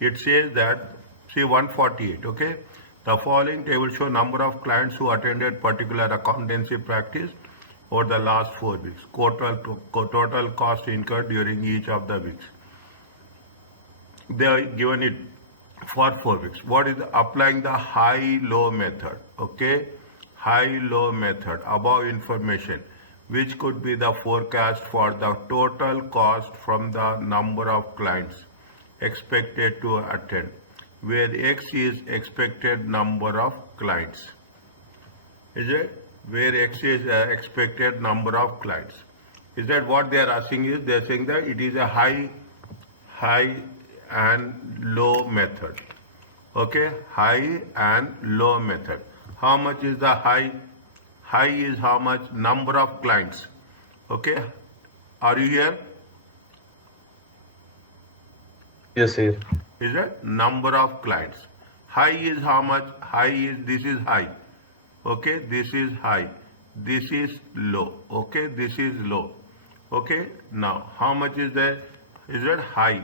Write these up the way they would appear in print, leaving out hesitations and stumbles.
It says that, see 148, okay? The following table show number of clients who attended particular accountancy practice over the last 4 weeks. Total cost incurred during each of the weeks. They are given it for 4 weeks. What is applying the high-low method? Okay, high-low method. Above information, which could be the forecast for the total cost from the number of clients expected to attend, where X is expected number of clients. Is it? Where X is expected number of clients. Is that what they are asking? Is they are saying that it is a high and low method. Okay, high and low method. How much is the high? High is how much? Number of clients. Okay, are you here? Yes, sir. Is it number of clients? High is how much? High is, this is high. Okay, this is high. This is low. Okay, this is low. Okay, now how much is there? Is it high?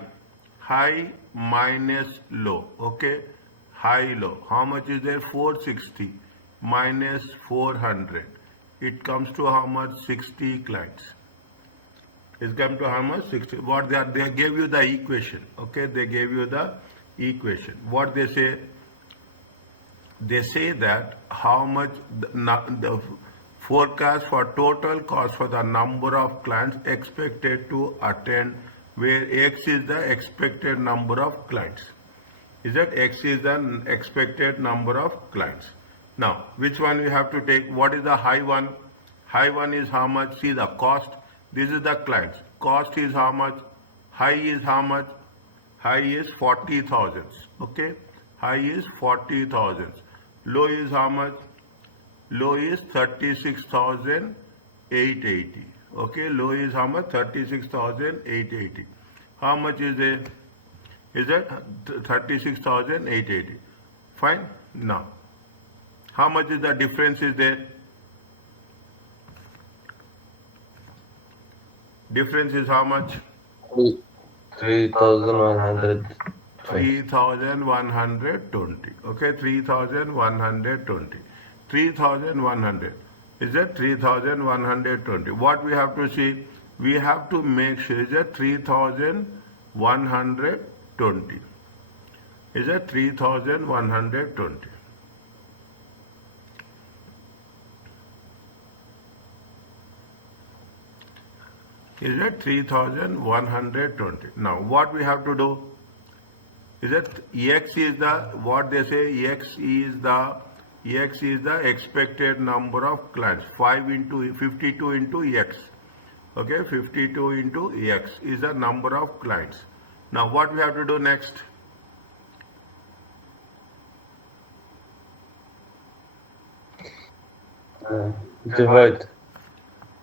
High minus low. Okay, high low. How much is there? 460 minus 400. It comes to how much? 60 clients. It's come to how much? 60. What they gave you the equation. Okay, they gave you the equation. What they say? They say that how much the forecast for total cost for the number of clients expected to attend, where X is the expected number of clients. Is that X is the expected number of clients. Now, which one we have to take? What is the high one? High one is how much? See the cost. This is the clients. Cost is how much? High is how much? High is 40,000. Okay. High is 40,000. Low is how much? Low is 36,880. Okay. Low is how much? 36,880. How much is it? Is it 36,880? Fine. Now, how much is the difference is there? Difference is how much? 3,100. 3,120. Okay, 3,120. 3,100. Is that 3,120? What we have to see? We have to make sure is that 3,120. Is that 3,120? Is that 3,120? Now, what we have to do? Is that X is the, what they say, X is the expected number of clients. 52 into X. Okay, 52 into X is the number of clients. Now, what we have to do next? Divide.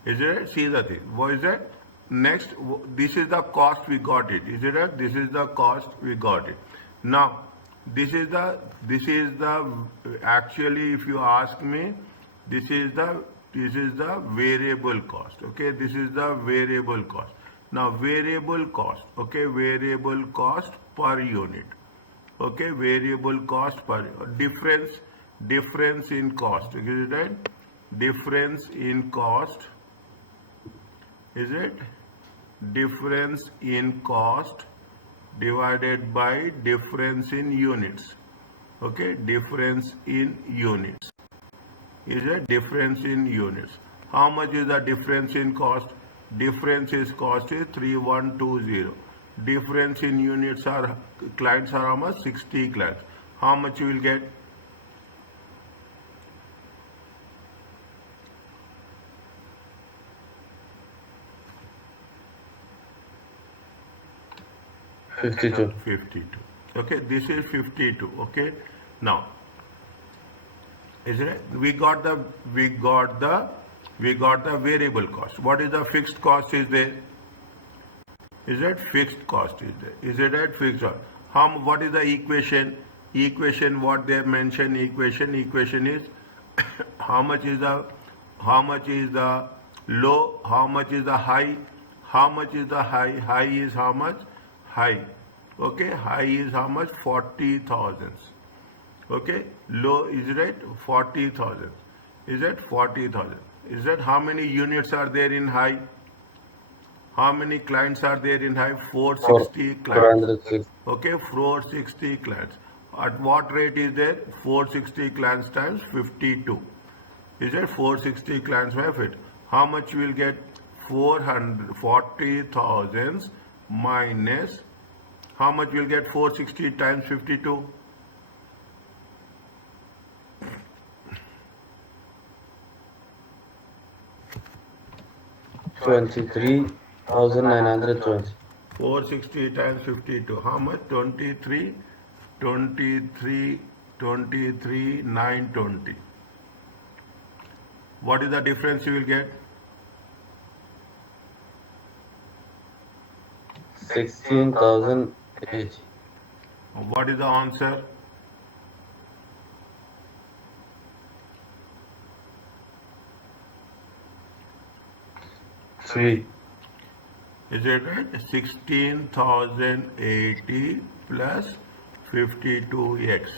Is it? See the thing. What is that? Next, this is the cost we got it. Is it right? This is the cost we got it. Now, this is the actually, if you ask me, this is the variable cost. Okay, this is the variable cost. Now, variable cost. Okay, variable cost per unit. Okay, variable cost per difference in cost. Is it right? Difference in cost. Is it? Difference in cost divided by difference in units. Okay, difference in units. Is a difference in units. How much is the difference in cost? Difference is cost is 3120. Difference in units are clients are how much? 60 clients. How much you will get? $52. 52. Okay, this is 52. Okay, now is it? We got the variable cost. What is the fixed cost is there? Is it fixed cost is there? Is it at fixed cost? What is the equation? Equation what they mentioned equation is how much is the low, how much is the high, how much is the high is how much? High. Okay, high is how much? 40,000. Okay, low is right 40,000. Is that 40,000? Is that how many units are there in high? How many clients are there in high? 460 clients. 406. Okay, 460 clients. At what rate is there? 460 clients times 52. Is it 460 clients by it? How much you will get? 440,000 minus how much you will get? 460 times 52. 23,920. 460 times 52. How much? 23, 23, 23, 920. What is the difference you will get? 16,080. What is the answer? Three. Is it right? 16,080 plus 52x.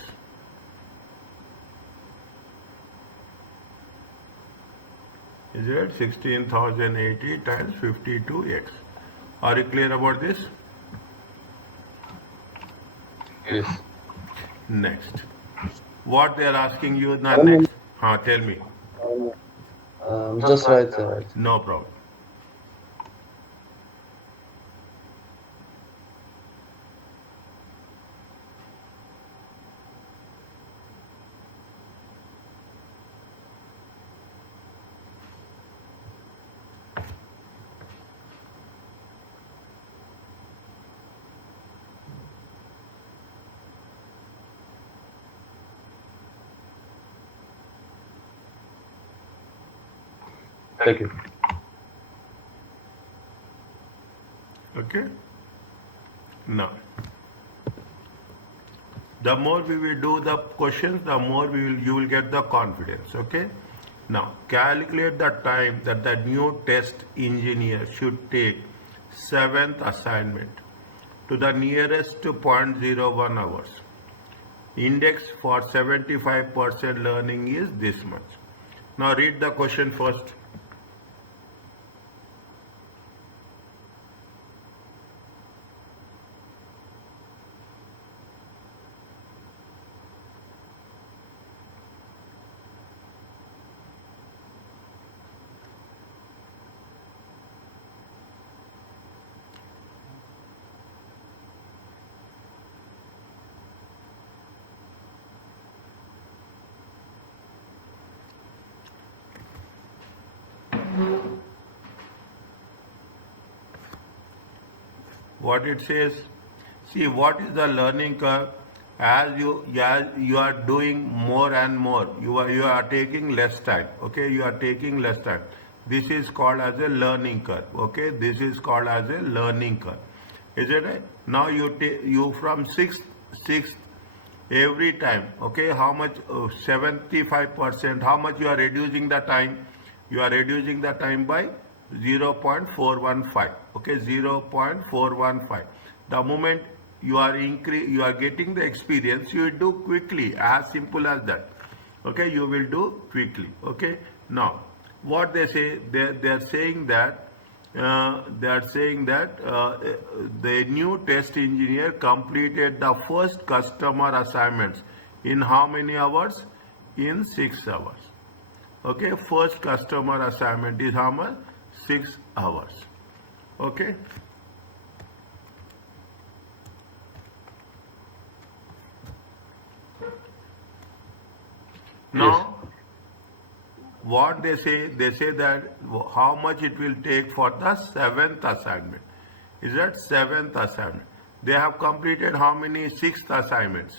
Is it 16,080 times 52x? Are you clear about this? Yes. Next. What they are asking you now next? Tell me. Just right, sir. Right. No problem. Thank you. Okay. Now, the more we will do the questions, the more you will get the confidence. Okay. Now, calculate the time that the new test engineer should take 7th assignment to the nearest 0.01 hours. Index for 75% learning is this much. Now, read the question first. What it says, see what is the learning curve. As you are doing more and more, you are taking less time. Okay, you are taking less time. This is called as a learning curve. Okay, this is called as a learning curve. Is it right? Now you from sixth every time. Okay, how much? 75%. How much you are reducing the time? You are reducing the time by 0.415. Okay, 0.415. The moment you are getting the experience, you will do quickly, as simple as that. Okay, you will do quickly. Okay, now what they say, they are saying that the new test engineer completed the first customer assignments in how many hours? In 6 hours. Okay, first customer assignment is how much? 6 hours. Okay. Now, what they say that how much it will take for the 7th assignment. Is that 7th assignment? They have completed how many? 6 assignments.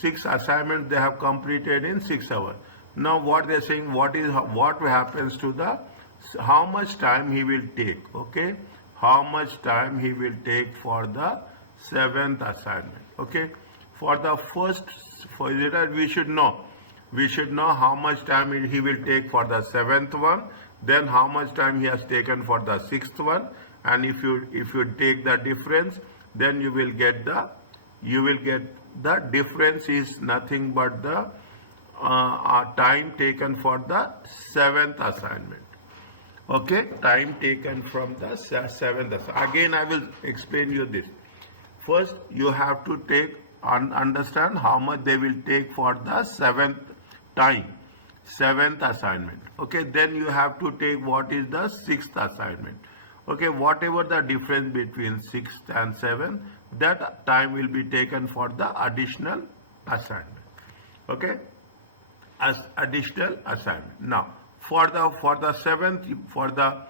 6 assignments they have completed in 6 hours. Now what they are saying, what happens to the, how much time he will take. Okay, how much time he will take for the 7th assignment. Okay, for the first, for that we should know how much time he will take for the 7th one, then how much time he has taken for the 6th one, and if you take the difference, then you will get the you will get the difference is nothing but the time taken for the 7th assignment. Okay, time taken from the 7th assignment. Again, I will explain you this. First, you have to take understand how much they will take for the 7th assignment. Okay, then you have to take what is the 6th assignment. Okay, whatever the difference between 6th and 7th, that time will be taken for the additional assignment. Okay, as additional assignment. Now, for the 7th, for the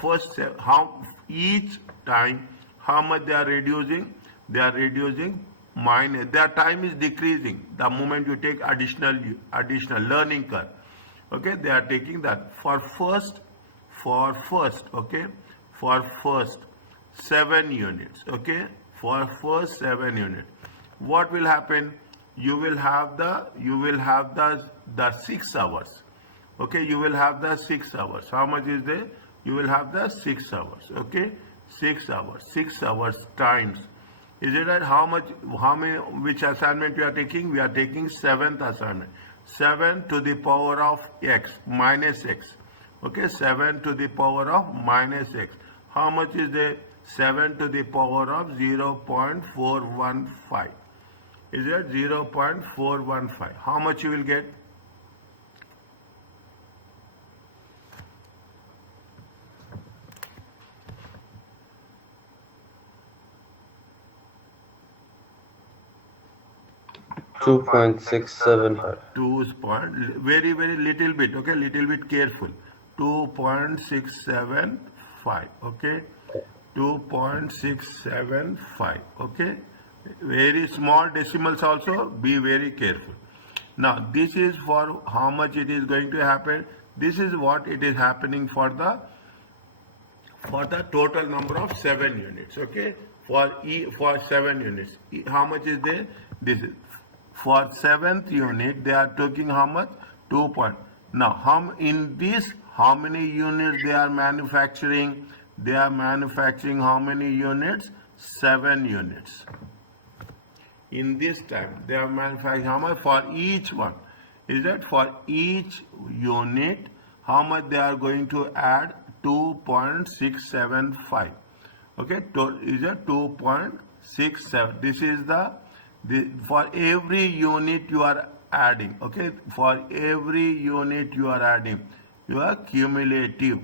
first, how each time, how much they are reducing? They are reducing minus, their time is decreasing the moment you take additional learning curve. Okay, they are taking that for first, okay, for first 7 units. Okay, for first 7 units, what will happen? You will have the 6 hours. Okay, you will have the 6 hours. How much is there? You will have the 6 hours. Okay, 6 hours. 6 hours times. Is it right? How many, which assignment we are taking? We are taking 7th assignment. 7 to the power of x minus x. Okay, 7 to the power of minus x. How much is there? 7 to the power of 0.415. Is it 0.415? How much you will get? 2.675. Very little bit. Okay, little bit careful. 2.675. Okay, 2.675. Okay, very small decimals also. Be very careful. Now this is for how much it is going to happen. This is what it is happening for the total number of 7 units. Okay, for 7 units, how much is there? This is for 7th unit. They are taking how much? 2 point. Now in this, how many units they are manufacturing? They are manufacturing how many units? 7 units. In this time they are manufacturing how much for each one? Is that for each unit how much they are going to add? 2.675. Okay, is it 2.67? This is the for every unit you are adding. Okay, for every unit you are adding, you are cumulative.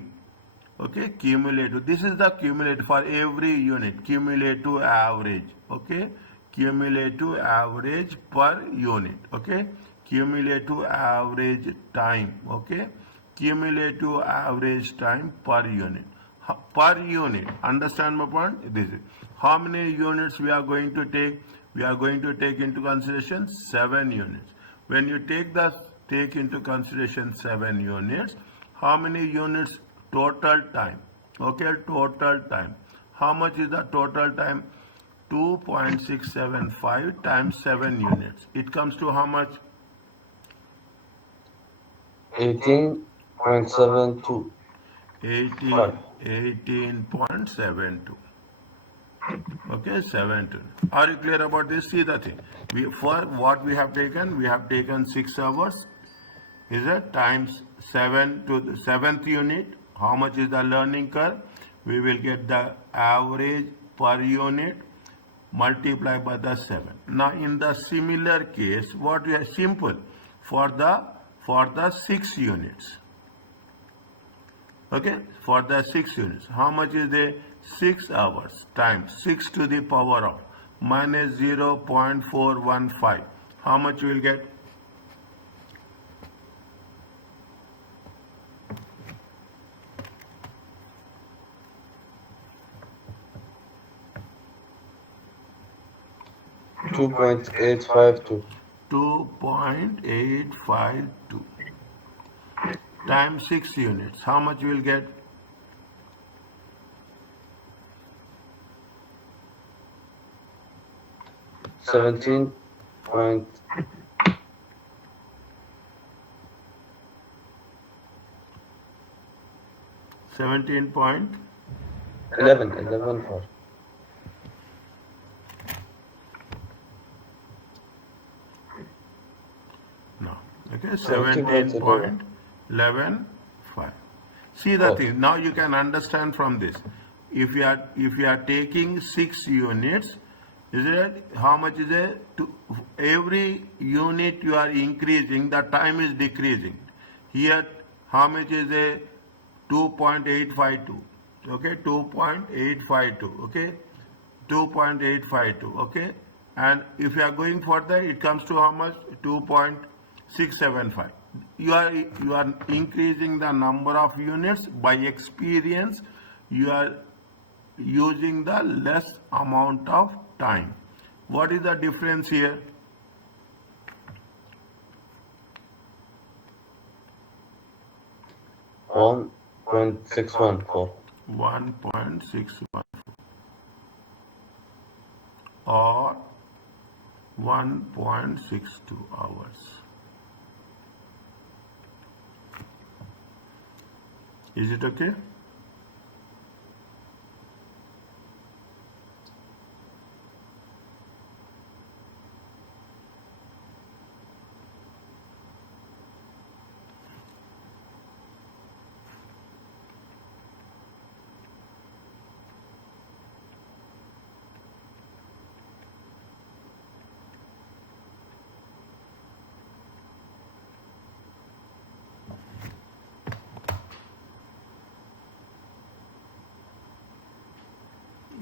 Okay, cumulative. This is the cumulative for every unit. Cumulative average. Okay, cumulative average per unit. Okay, cumulative average time. Okay, cumulative average time per unit. Per unit. Understand my point? This is how many units we are going to take. We are going to take into consideration 7 units. When you take into consideration 7 units, how many units? Total time. Okay, total time. How much is the total time? 2.675 times 7 units. It comes to how much? 18.72. 18.72. Okay, 72. Are you clear about this? See the thing. For what we have taken 6 hours. Is it times 7 to the 7th unit? How much is the learning curve? We will get the average per unit multiplied by the 7. Now in the similar case, what we are simple for the 6 units. Okay, for the 6 units, how much is the 6 hours times 6 to the power of minus 0.415? How much you will get? $2.852. 2.852 times 6 units. How much you will get? 17 point 17.11. 11 for Okay, 17.11. 17.115. See the Okay. thing. Now you can understand from this. If you are taking 6 units, is it how much is it? Every unit you are increasing, the time is decreasing. Here, how much is a 2.852? Okay, 2.852. Okay, 2.852. Okay, and if you are going further, it comes to how much? 2.675. You are increasing the number of units by experience. You are using the less amount of time. What is the difference here? 1.614. 1.614 or 1.62 hours. Is it okay?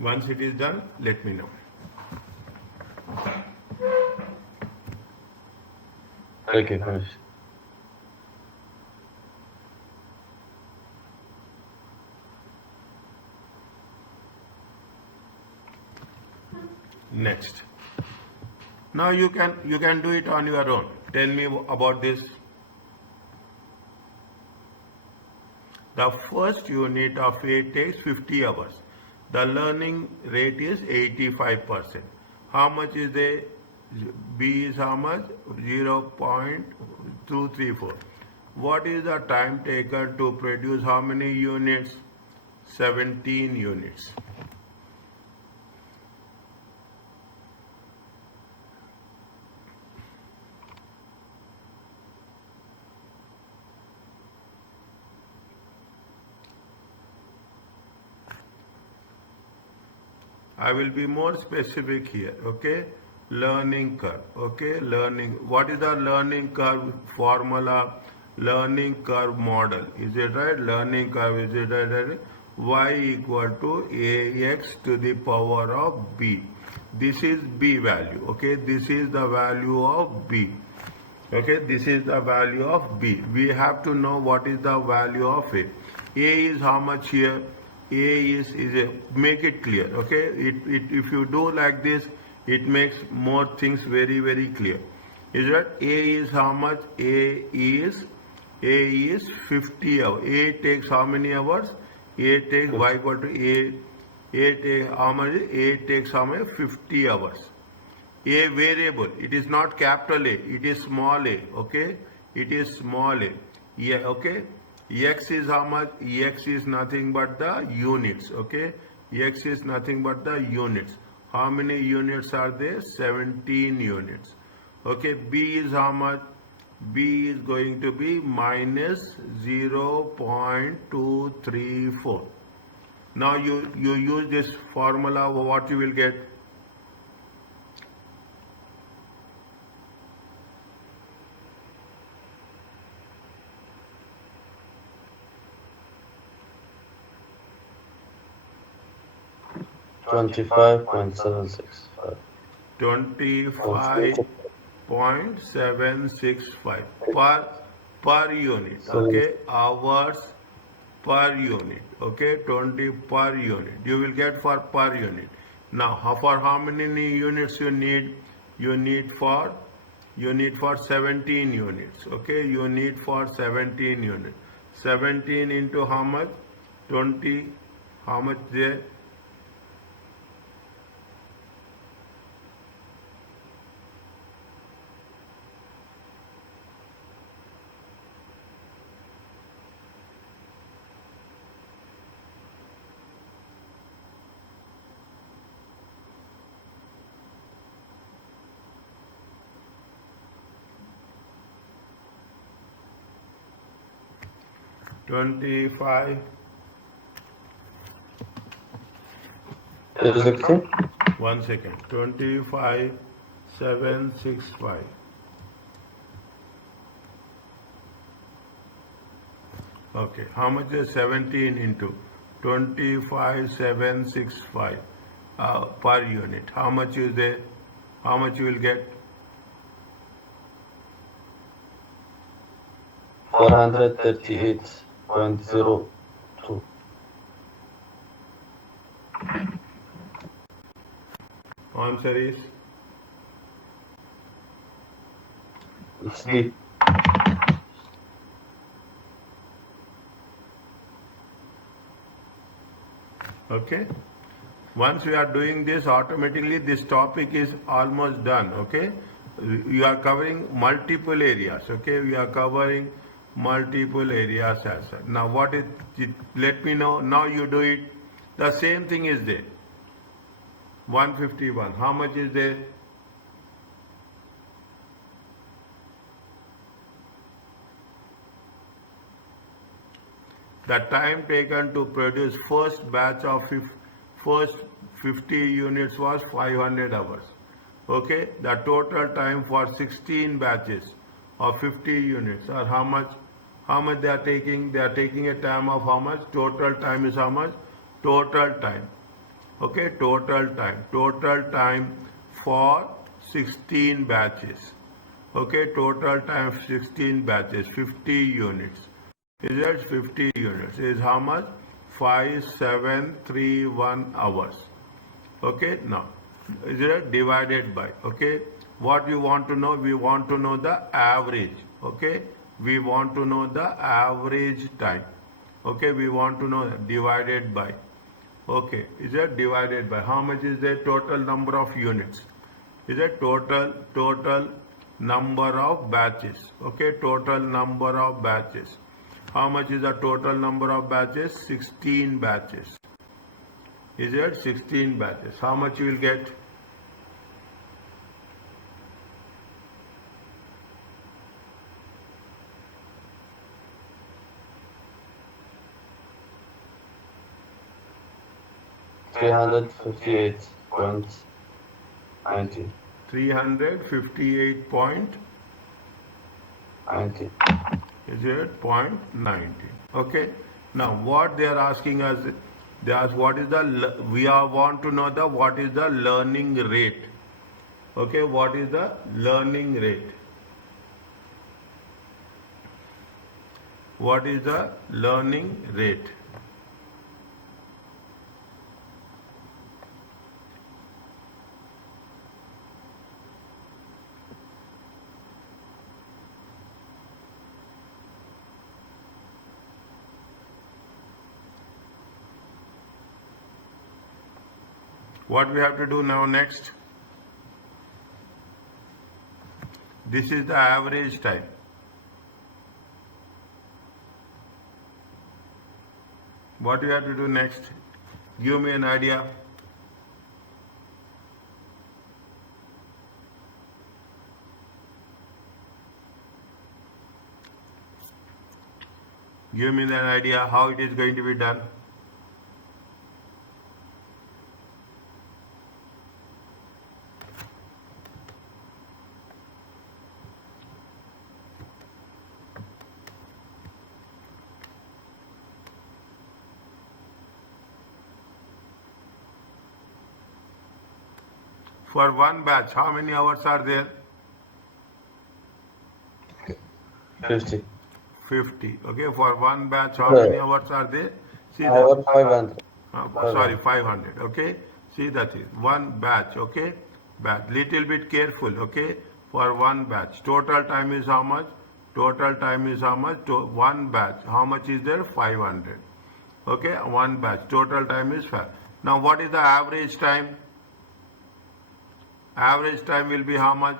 Once it is done, let me know. Okay, finish. Next. Now you can do it on your own. Tell me about this. The first unit of A takes 50 hours. The learning rate is 85%. How much is the B is how much? 0.234. What is the time taken to produce how many units? 17 units. I will be more specific here, okay? Learning curve, okay? What is the learning curve formula? Learning curve model, is it right? Learning curve, is it right? Y equal to AX to the power of B. This is B value, okay? This is the value of B. Okay, this is the value of B. We have to know what is the value of A. A is how much here? Make it clear. Okay, if you do like this, it makes more things very, very clear. Is that A is how much? A is 50 hours. A takes how many hours? A takes Y equal to A takes how many? A takes how many? 50 hours. A variable, it is not capital A, it is small a, okay? It is small a. Yeah, okay? X is how much? X is nothing but the units, okay? X is nothing but the units. How many units are there? 17 units. Okay, B is how much? B is going to be minus 0.234. Now you use this formula, what you will get? 25.765. 25.765 per unit, okay? Hours per unit, okay? 20 per unit. You will get for per unit. Now, for how many units you need? You need for 17 units, okay? You need for 17 units. 17 into how much? 20. How much there? 25, 360. 1 second, 25, 765. Okay, how much is 17 into 25,765 per unit? How much is there? How much you will get? 438.02. Answer is It's D. okay. Once we are doing this, automatically this topic is almost done. Okay, we are covering multiple areas. Okay, we are covering multiple areas as well. Now, what is it? Let me know. Now you do it. The same thing is there. 151. How much is there? The time taken to produce first batch of first 50 units was 500 hours. Okay, the total time for 16 batches of 50 units are how much? How much they are taking? They are taking a time of how much? Total time is how much? Total time. Okay, total time. Total time for 16 batches. Okay, total time 16 batches, 50 units. Is that 50 units? Is how much? 5731 hours. Okay, now is it divided by? Okay, what you want to know? We want to know the average. Okay, we want to know the average time. Okay, we want to know divided by. Okay, is it divided by how much is the total number of units? Is it total number of batches? Okay, total number of batches. How much is the total number of batches? 16 batches. Is it 16 batches? How much you will get? $358.90. 358.90. Is it 0.90? Okay. Now what they are asking us, they ask what is the, we are want to know the what is the learning rate. Okay, what is the learning rate? What is the learning rate? What we have to do now next? This is the average time. What we have to do next? Give me an idea. Give me an idea how it is going to be done. For one batch, how many hours are there? 50. 50. Okay, for one batch, how many hours are there? See Hour that. 500. Sorry, 500. Okay, see that is one batch. Okay, batch. Little bit careful. Okay, for one batch. Total time is how much? Total time is how much? One batch. How much is there? 500. Okay, one batch. Total time is 5. Now, what is the average time? Average time will be how much?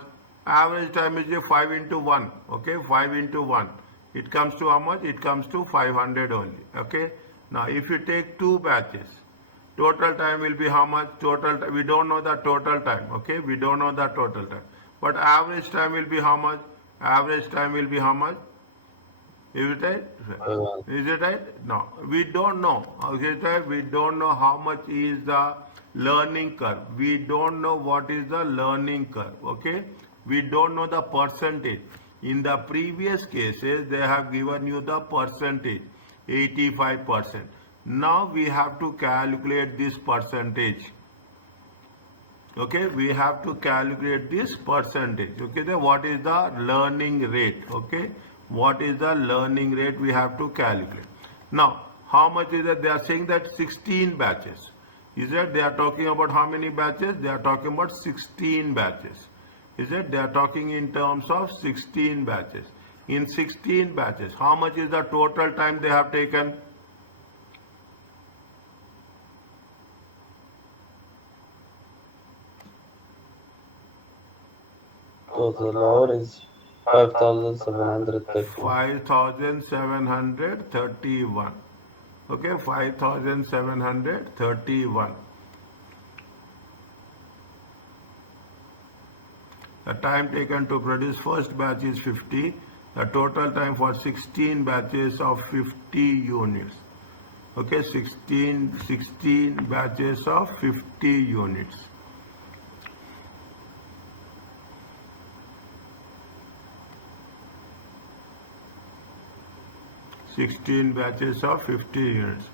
Average time is a 5 into 1. Okay, 5 into 1. It comes to how much? It comes to 500 only. Okay. Now, if you take two batches, total time will be how much? Total time. We don't know the total time. Okay, we don't know the total time. But average time will be how much? Average time will be how much? Is it right? 500. Is it right? No, we don't know. Okay, right? We don't know how much is the learning curve. We don't know what is the learning curve. Okay, we don't know the percentage. In the previous cases, they have given you the percentage, 85%. Now we have to calculate this percentage. Okay, we have to calculate this percentage. Okay, then what is the learning rate? Okay, what is the learning rate we have to calculate. Now, how much is that? They are saying that 16 batches. Is that they are talking about how many batches? They are talking about 16 batches. Is that they are talking in terms of 16 batches. In 16 batches, how much is the total time they have taken? Total hour is 5,731. 5,731. Okay, 5,731. The time taken to produce first batch is 50. The total time for 16 batches of 50 units. Okay, 16 batches of 50 units. Batches of 50 units.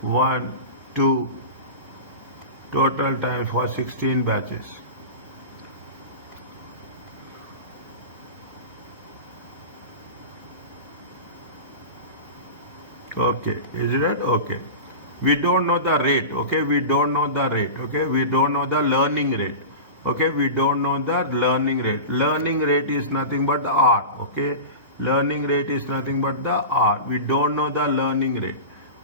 1, 2, total time for 16 batches. Okay, is it right? Okay. We don't know the rate, okay? We don't know the rate, okay? We don't know the learning rate, okay? We don't know the learning rate. Learning rate is nothing but the R, okay? Learning rate is nothing but the R. We don't know the learning rate,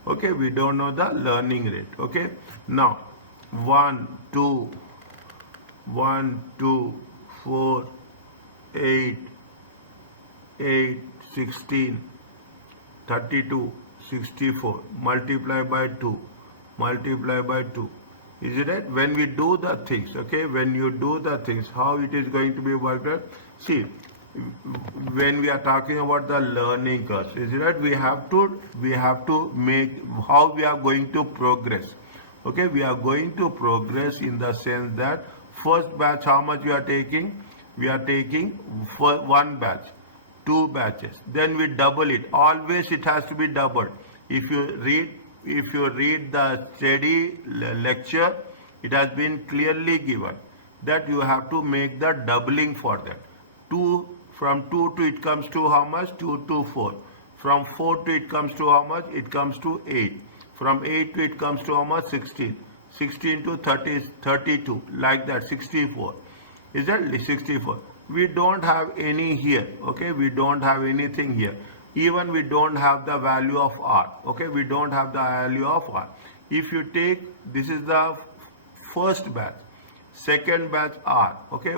okay? We don't know the learning rate, okay? Now, 1, 2, 4, 8, 16, 32, 64, multiply by 2, is it right? When we do the things, okay, when you do the things, how it is going to be worked out? See, when we are talking about the learning curve, is it right? We have to make how we are going to progress. Okay, we are going to progress in the sense that first batch, how much we are taking? We are taking for one batch. 2 batches, then we double it. Always it has to be doubled. If you read the study lecture, it has been clearly given that you have to make the doubling for that. From 2 to it comes to how much? 2 to 4. From 4 to it comes to how much? It comes to 8. From 8 to it comes to how much? 16. 16 to 30, 32, like that, 64. Is that 64? We don't have any here, okay? We don't have anything here. Even we don't have the value of R, okay? We don't have the value of R. If you take, this is the first batch, second batch R, okay?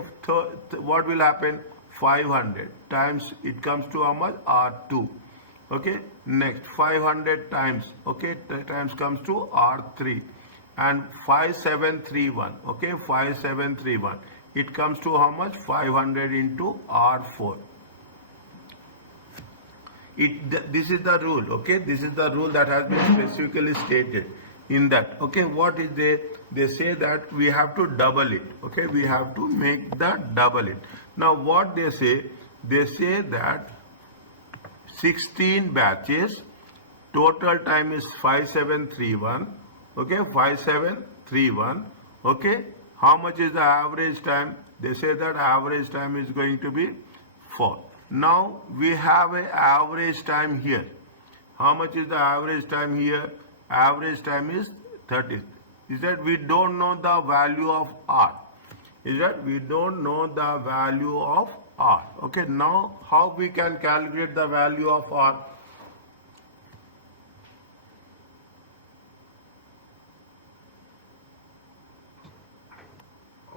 What will happen? 500 times, it comes to how much? R2, okay? Next, 500 times, okay? Times comes to R3. And 5731, okay? 5731. It comes to how much? 500 into R4. This is the rule, okay? This is the rule that has been specifically stated in that, okay? What is they say that we have to double it, okay? We have to make the double it. Now what they say that 16 batches, total time is 5731, okay? 5731, okay? How much is the average time? They say that average time is going to be 4. Now we have an average time here. How much is the average time here? Average time is 30. Is that we don't know the value of R? Is that we don't know the value of R? Okay, now how we can calculate the value of R?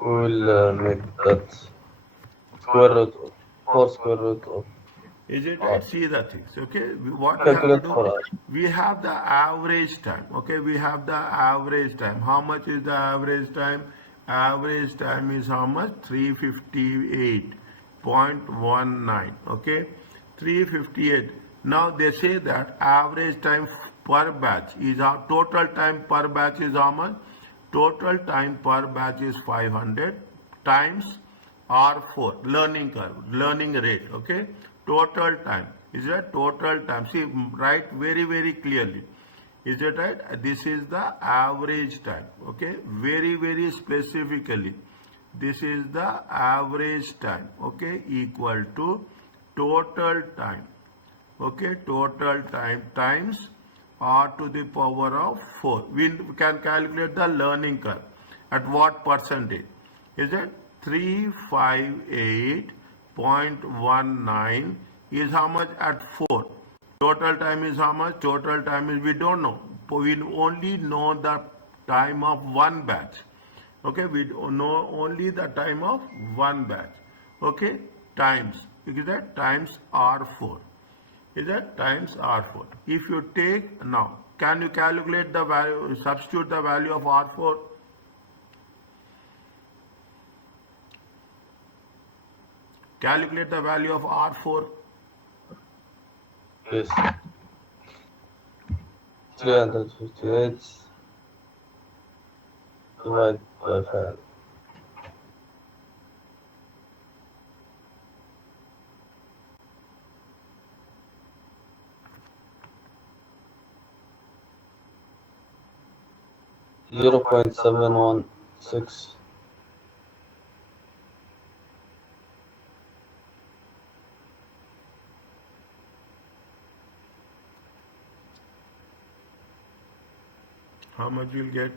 We will make that square root of 4 square root of Is it right? See the things, okay? What we have to calculate do, for R. we have the average time, okay? We have the average time. How much is the average time? Average time is how much? 358.19, okay? 358. Now they say that average time per batch is our total time per batch is how much? Total time per batch is 500 times R4, learning curve, learning rate, okay? Total time, is that total time? See, write very, very clearly. Is it right? This is the average time, okay? Very, very specifically. This is the average time, okay? Equal to total time, okay? Total time times r to the power of 4. We can calculate the learning curve. At what percentage? Is it 358.19 is how much at 4? Total time is how much? Total time is, we don't know. We only know the time of one batch. Okay, we know only the time of one batch. Okay, times, is that times R4. Is that times R4. If you take now, can you calculate the value, substitute the value of R4? Calculate the value of R4. Yes. 358 divided by 5. Zero 0.716. How much you'll get?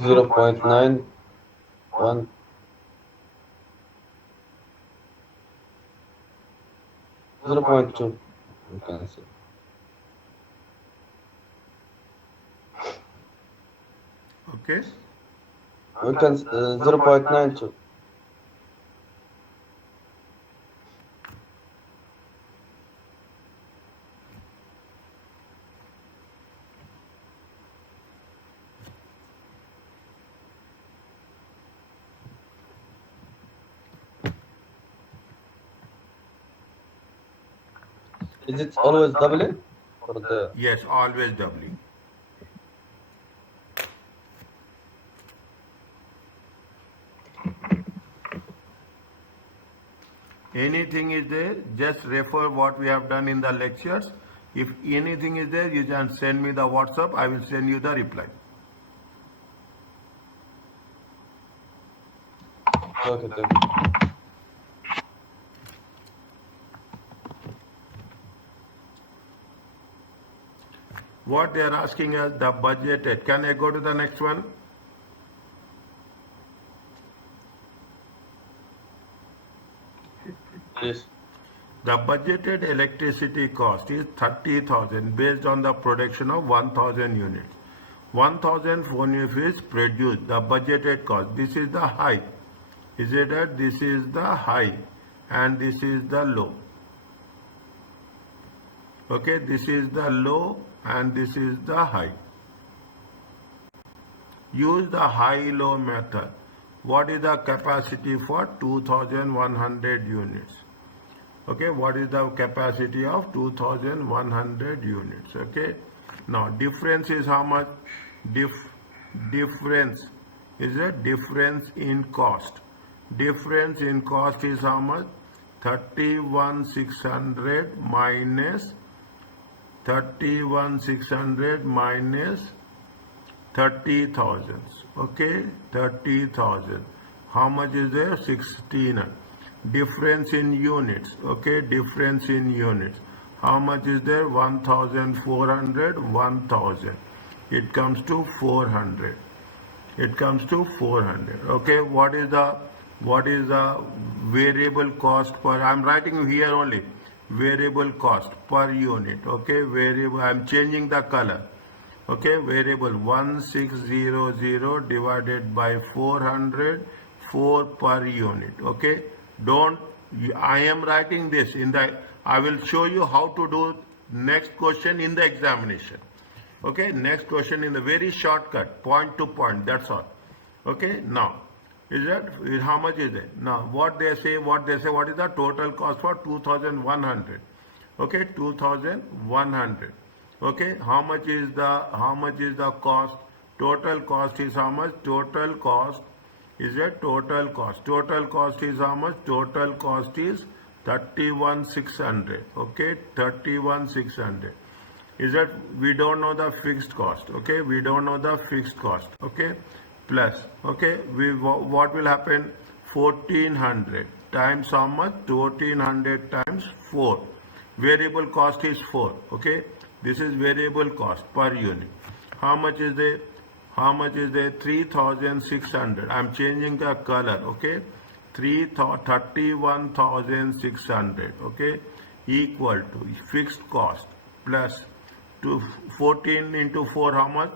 Zero 0.91. 0.2, you can say. Okay. We can 0.92. Is it always doubling? Or the Yes, always doubling. Anything is there, just refer what we have done in the lectures. If anything is there, you can send me the WhatsApp. I will send you the reply. Okay, thank you. What they are asking us, the budgeted. Can I go to the next one? Yes. The budgeted electricity cost is 30,000 based on the production of 1,000 units. 1,000 phone units produced. The budgeted cost. This is the high. Is it that this is the high and this is the low? Okay, this is the low and this is the high. Use the high-low method. What is the capacity for 2,100 units? Okay, what is the capacity of 2,100 units? Okay, now difference is how much? Difference is a difference in cost. Difference in cost is how much? 31,600 minus 31,600 minus 30,000. Okay, 30,000. How much is there? 16. Difference in units. Okay, difference in units. How much is there? 1,400, 1,000. It comes to 400. It comes to 400. Okay, what is the variable cost per? I'm writing here only variable cost per unit. Okay, variable. I'm changing the color. Okay, variable 1600 divided by 400, 4 per unit. Okay, don't, I am writing this in the, I will show you how to do next question in the examination. Okay, next question in the very shortcut, point to point, that's all. Okay, now, how much is it? Now, what they say, what is the total cost for 2100? Okay, 2100. Okay, how much is the cost? Total cost is how much? Total cost is a total cost. Total cost is how much? Total cost is 31,600. Okay, 31,600. Is that we don't know the fixed cost? Okay, we don't know the fixed cost. Okay, plus. Okay, what will happen? 1400 times how much? 1400 times 4. Variable cost is 4. Okay, this is variable cost per unit. How much is the? How much is there? 3,600. I'm changing the color. Okay, 31,600. Okay, equal to fixed cost plus to 14 into 4. How much?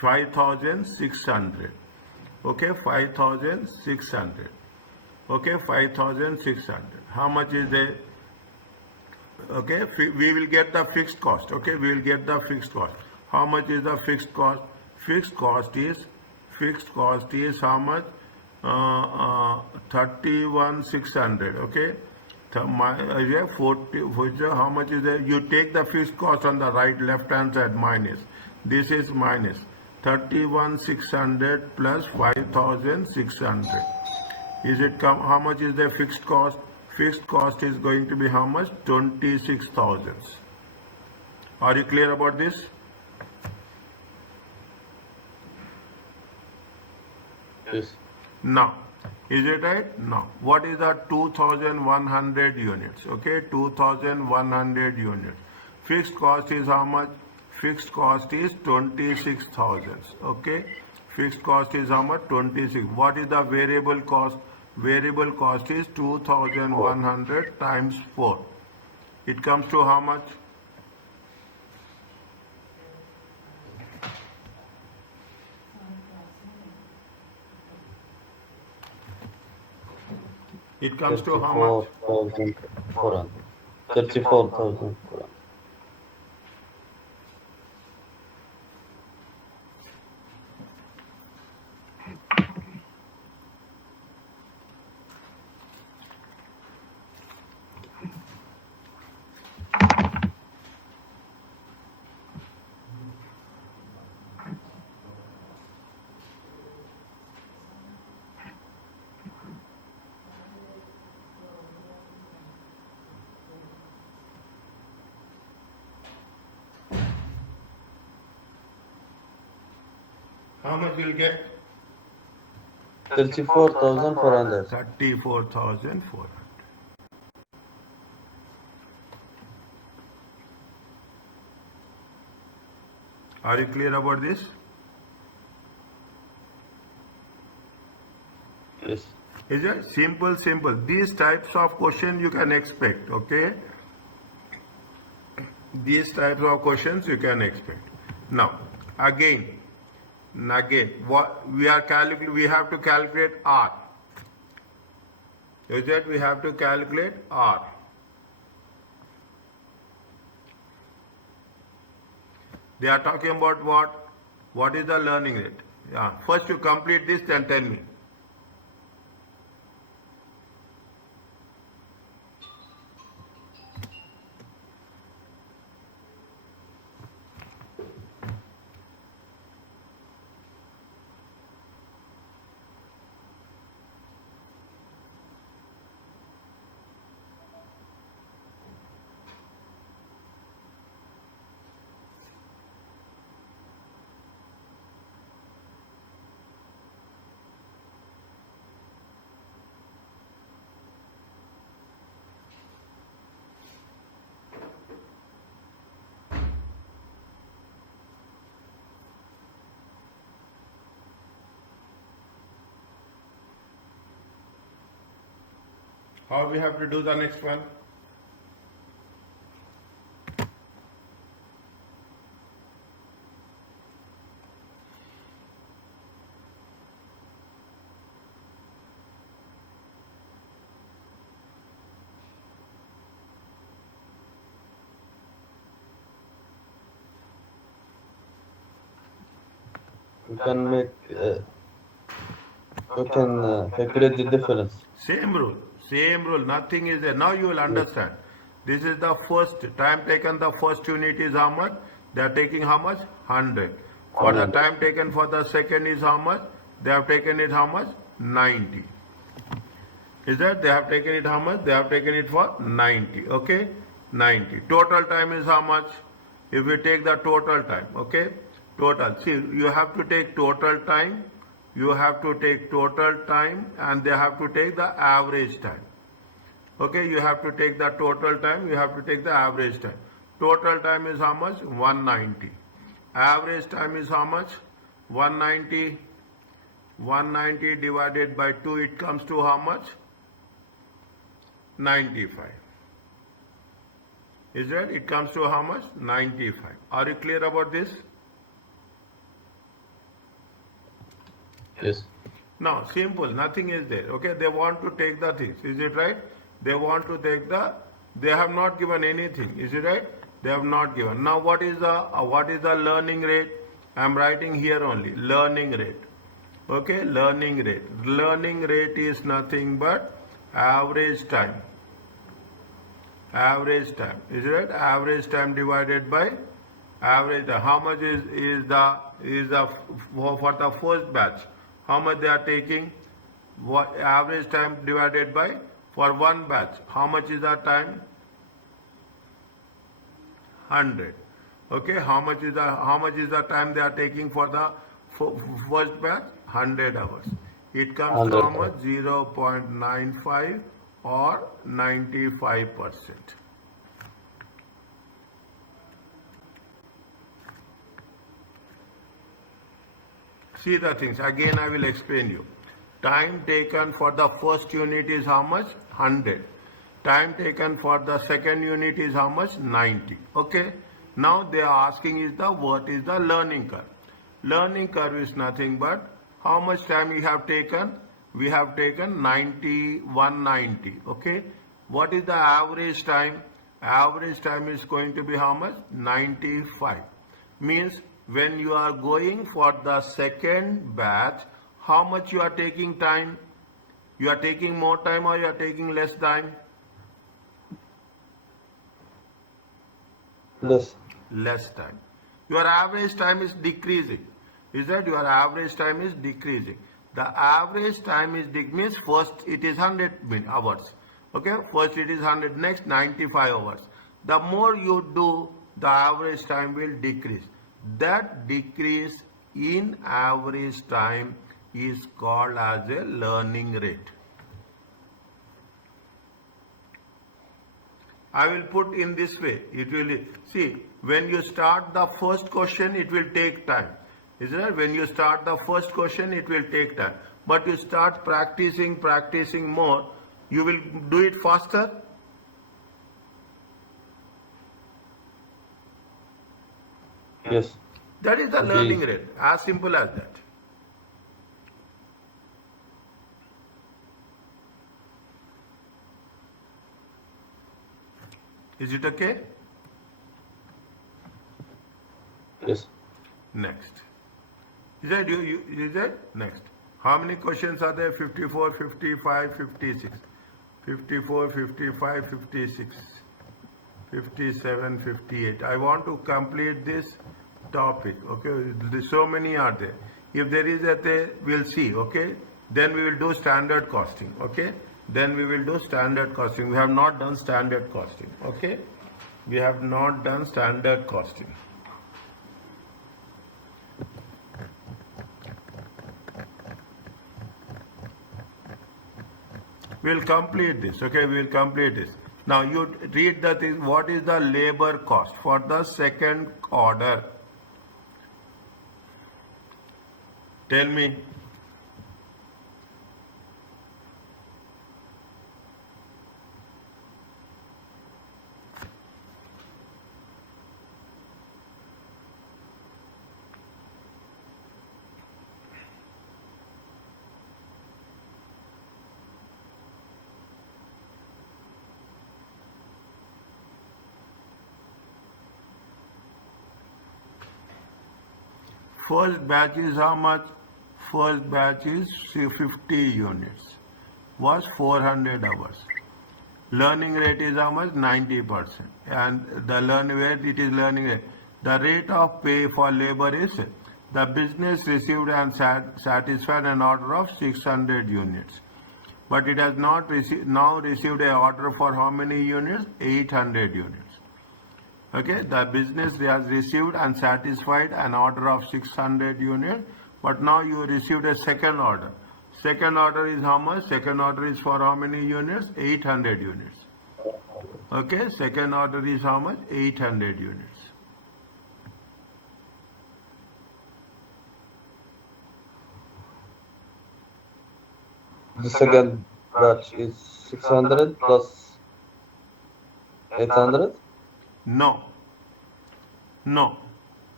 5,600. Okay, 5,600. Okay, 5,600. How much is there? Okay, we will get the fixed cost. Okay, we will get the fixed cost. How much is the fixed cost? Fixed cost is how much? 31,600. Okay, 40. How much is there? You take the fixed cost on the left hand side minus. This is minus 31,600 plus 5,600. Is it come? How much is the fixed cost? Fixed cost is going to be how much? 26,000. Are you clear about this? Yes. Now, is it right? Now, what is the 2,100 units? Okay, 2,100 units. Fixed cost is how much? Fixed cost is 26,000. Okay, fixed cost is how much? 26. What is the variable cost? Variable cost is 2,100 times 4. It comes to how much? It comes to how much? 34,400. 34,400. How much will get? 34,400. 34,400. Are you clear about this? Yes. Is it simple? These types of question you can expect. Okay, these types of questions you can expect. Now, again, what we have to calculate R. Is that we have to calculate R. They are talking about what? What is the learning rate? Yeah. First you complete this, then tell me. How we have to do the next one? You can make, you can calculate the difference. Same rule, nothing is there. Now you will Yes. understand. This is the first time taken, the first unit is how much? They are taking how much? 100. For the 100. time taken for the second is how much? They have taken it how much? 90. Is that they have taken it how much? They have taken it for 90. Okay? 90. Total time is how much? If we take the total time, okay? Total. See, you have to take total time, you have to take total time, and they have to take the average time. Okay, you have to take the total time, you have to take the average time. Total time is how much? 190. Average time is how much? 190. 190 divided by 2, it comes to how much? 95. Is that? It comes to how much? 95. Are you clear about this? Yes. Now, simple, nothing is there. Okay, they want to take the things. Is it right? They want to take the, they have not given anything. Is it right? They have not given. Now, what is the learning rate? I am writing here only, learning rate. Okay, learning rate. Learning rate is nothing but average time. Average time. Is it right? Average time divided by average time. How much is the for the first batch? How much they are taking? What average time divided by for one batch? How much is the time? 100. Okay. How much is the time they are taking for the first batch? 100 hours. It comes to how 100. much? 0.95 or 95%. See the things. Again, I will explain you. Time taken for the first unit is how much? 100. Time taken for the second unit is how much? 90. Okay. Now they are asking is the what is the learning curve? Learning curve is nothing but how much time we have taken? We have taken 90, 190. Okay. What is the average time? Average time is going to be how much? 95. Means when you are going for the second batch, how much you are taking time? You are taking more time or you are taking less time? Less. Less time. Your average time is decreasing. Is that your average time is decreasing? The average time is means first it is 100 hours. Okay, first it is 100, next 95 hours. The more you do, the average time will decrease. That decrease in average time is called as a learning rate. I will put in this way. It will see when you start the first question, it will take time. Isn't it? When you start the first question, it will take time. But you start practicing more, you will do it faster. Yes. That is the learning rate. As simple as that. Is it okay? Yes. Next. Is that is that next? How many questions are there? 54, 55, 56. 54, 55, 56. 57, 58. I want to complete this topic. Okay. So many are there. If there is a, we'll see. Okay. Then we will do standard costing. Okay. Then we will do standard costing. We have not done standard costing. Okay. We have not done standard costing. We'll complete this. Okay, we'll complete this. Now you read the thing. What is the labor cost for the second order? Tell me. First batch is how much? First batch is 50 units. Was 400 hours. Learning rate is how much? 90%. And the learning rate, it is learning rate. The rate of pay for labor is the business received and satisfied an order of 600 units. But it has not now received an order for how many units? 800 units. Okay, the business has received and satisfied an order of 600 units, but now you received a second order. Second order is how much? Second order is for how many units? 800 units. Okay, second order is how much? 800 units. The second batch is 600 plus 800. No. No.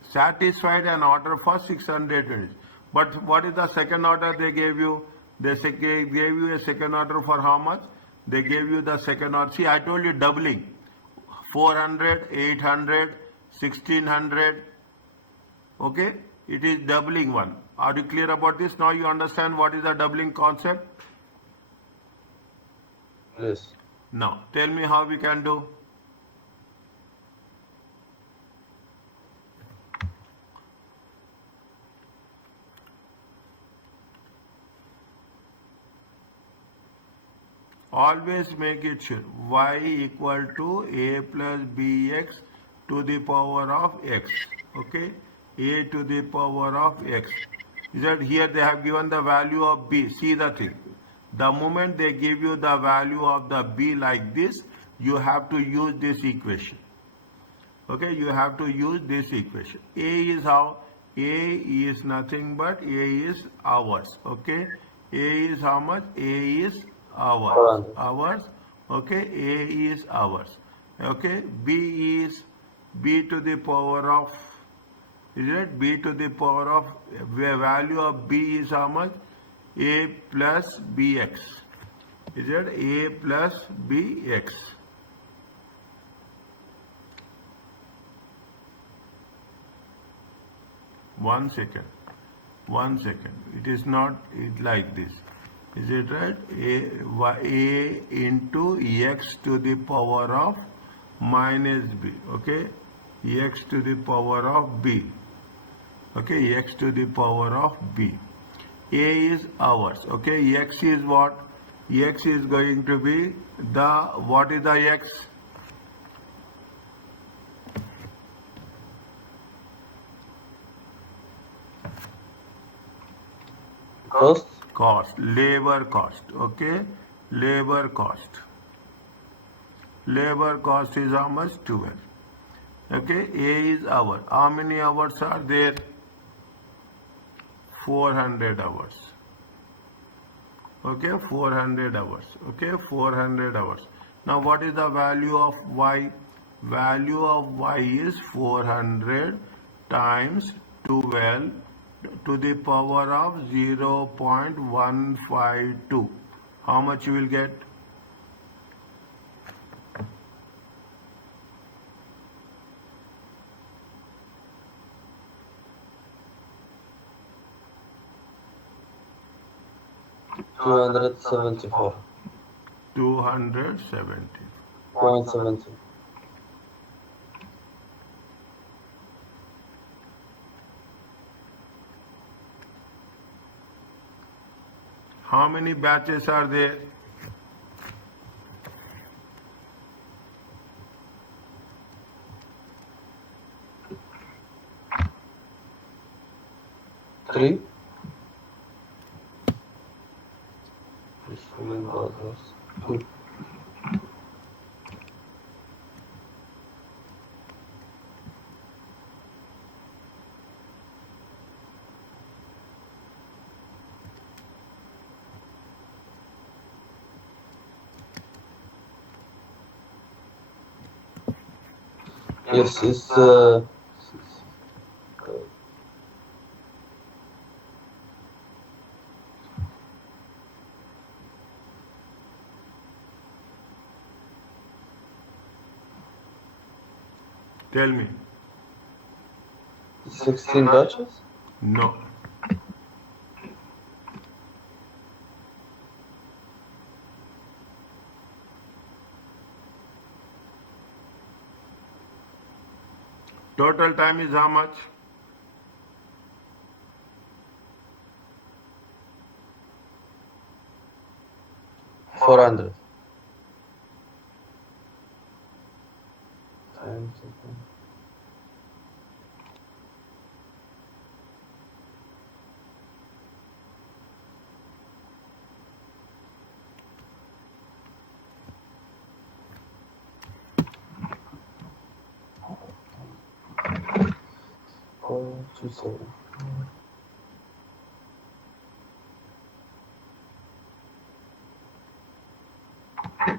Satisfied an order for 600 units. But what is the second order they gave you? They gave you a second order for how much? They gave you the second order. See, I told you doubling. 400, 800, 1600. Okay? It is doubling one. Are you clear about this? Now you understand what is the doubling concept? Yes. Now, tell me how we can do. Always make it sure y equal to a plus bx to the power of x. Okay, a to the power of x. Is that here they have given the value of b. See the thing. The moment they give you the value of the b like this, you have to use this equation. Okay, you have to use this equation. A is how? A is nothing but A is hours. Okay, A is how much? A is hours. Hours. Okay, A is hours. Okay, B is B to the power of, is it B to the power of, the value of B is how much? A plus bx. Is it A plus bx? One second. It is not like this. Is it right? A into x to the power of minus b. Okay, x to the power of b. Okay, x to the power of b. A is hours. Okay, x is what? X is going to be the, what is the x? Cost, labor cost. Okay, labor cost. Labor cost is how much? 12. Okay, A is hour. How many hours are there? 400 hours. Okay, 400 hours. Okay, 400 hours. Now what is the value of y? Value of y is 400 times 12 to the power of 0.152. How much you will get? $274. 270. 0.70. How many batches are there? Three. Two. Yes, it's Tell me. 16 batches. No. Total time is how much? $400.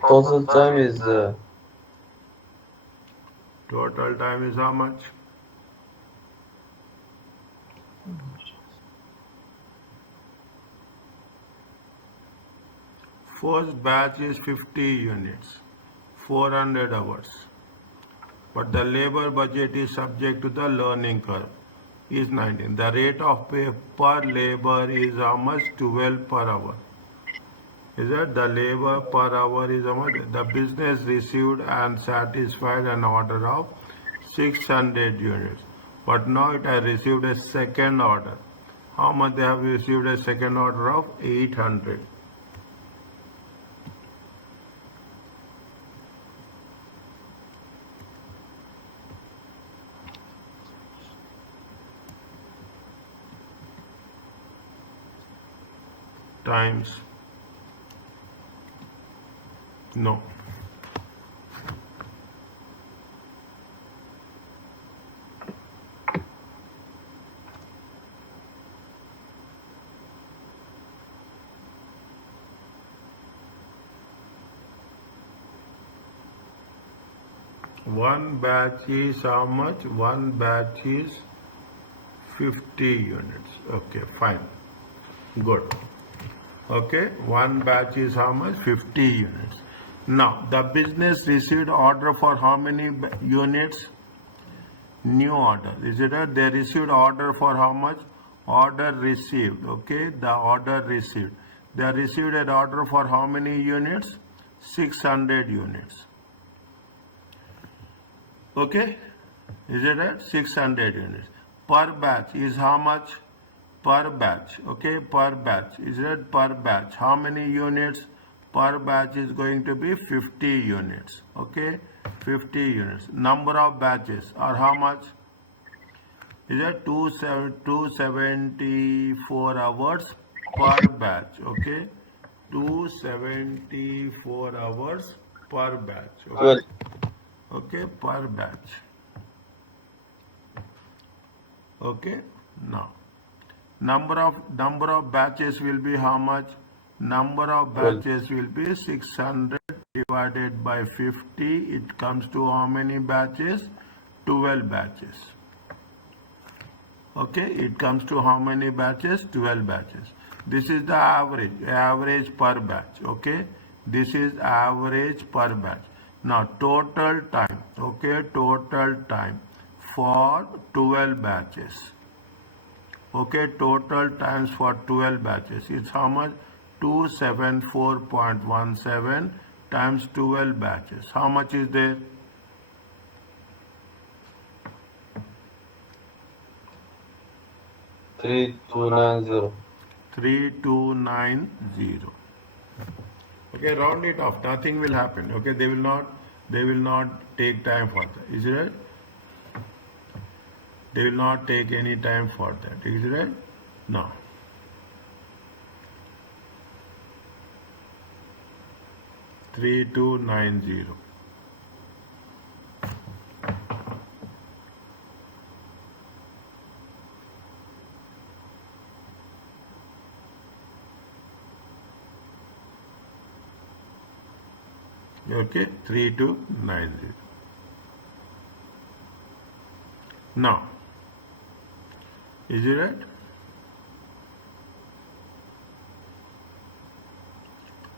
Total time is Total time is how much? First batch is 50 units, 400 hours. But the labor budget is subject to the learning curve, is 19. The rate of pay per labor is how much? 12 per hour. Is that the labor per hour is how much? The business received and satisfied an order of 600 units. But now it has received a second order. How much they have received a second order of? 800. Times. No. One batch is how much? One batch is 50 units. Okay, fine. Good. Okay, one batch is how much? 50 units. Now, the business received order for how many units? New order. Is it right? They received order for how much? Order received. Okay, the order received. They received an order for how many units? 600 units. Okay, is it right? 600 units. Per batch is how much? Per batch. Okay, per batch. Is it per batch? How many units? Per batch is going to be 50 units. Okay, 50 units. Number of batches are how much? Is it 274 hours per batch? Okay, 274 hours per batch. Okay, okay, per batch. Okay, now number of batches will be how much? Number of batches will be 600 divided by 50. It comes to how many batches? 12 batches. Okay, it comes to how many batches? 12 batches. This is the average per batch. Okay, this is average per batch. Now total time. Okay, total time for 12 batches. Okay, total times for 12 batches. It's how much? 274.17 times 12 batches. How much is there? $3290. 3290. Okay, round it off. Nothing will happen. Okay, they will not take time for that. Is it right? They will not take any time for that. Is it right? No. $3290. Okay, 3290. Now, is it right?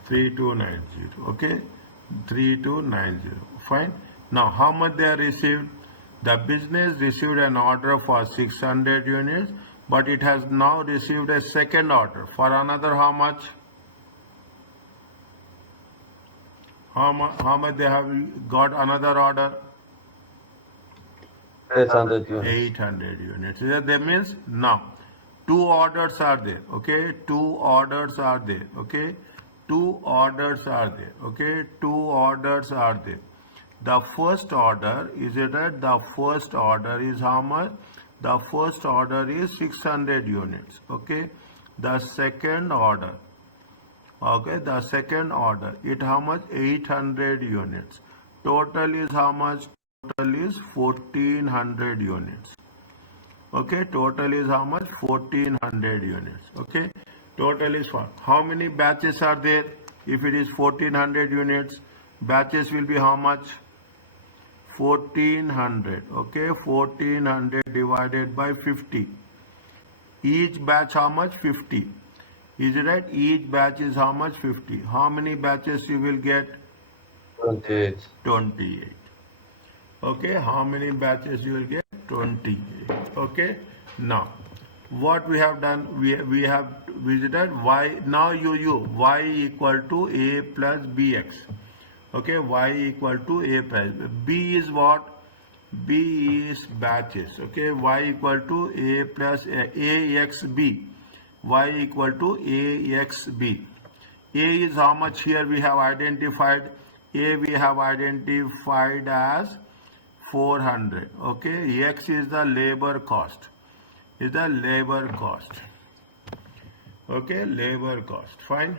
3290. Okay, 3290. Fine. Now, how much they are received? The business received an order for 600 units, but it has now received a second order for another how much? How much they have got another order? 800 units. 800 units. That means now two orders are there. Okay, two orders are there. Okay, two orders are there. Okay, two orders are there. The first order is that the first order is how much? The first order is 600 units. Okay, the second order. Okay, the second order, it how much? 800 units. Total is how much? Total is 1400 units. Okay, total is how much? 1400 units. Okay, total is what? How many batches are there? If it is 1400 units, batches will be how much? 1400. Okay, 1400 divided by 50. Each batch how much? 50. Is it right? Each batch is how much? 50. How many batches you will get? 28. 28. Okay, how many batches you will get? 28. Okay, now what we have done, we have visited y. Now you y equal to a plus bx. Okay, y equal to a plus b is what? B is batches. Okay, y equal to a plus axb. Y equal to axb. A is how much? Here we have identified. A we have identified as 400. Okay, x is the labor cost. Is the labor cost. Okay, labor cost. Fine.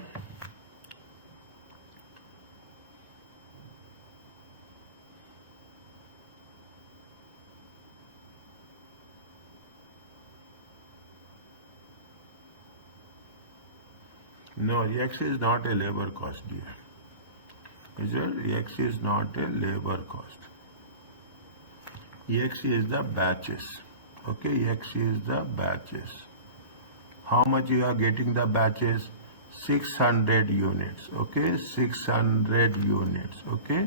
No, x is not a labor cost, dear. Is it? X is not a labor cost. X is the batches. Okay, X is the batches. How much you are getting the batches? 600 units. Okay, 600 units. Okay,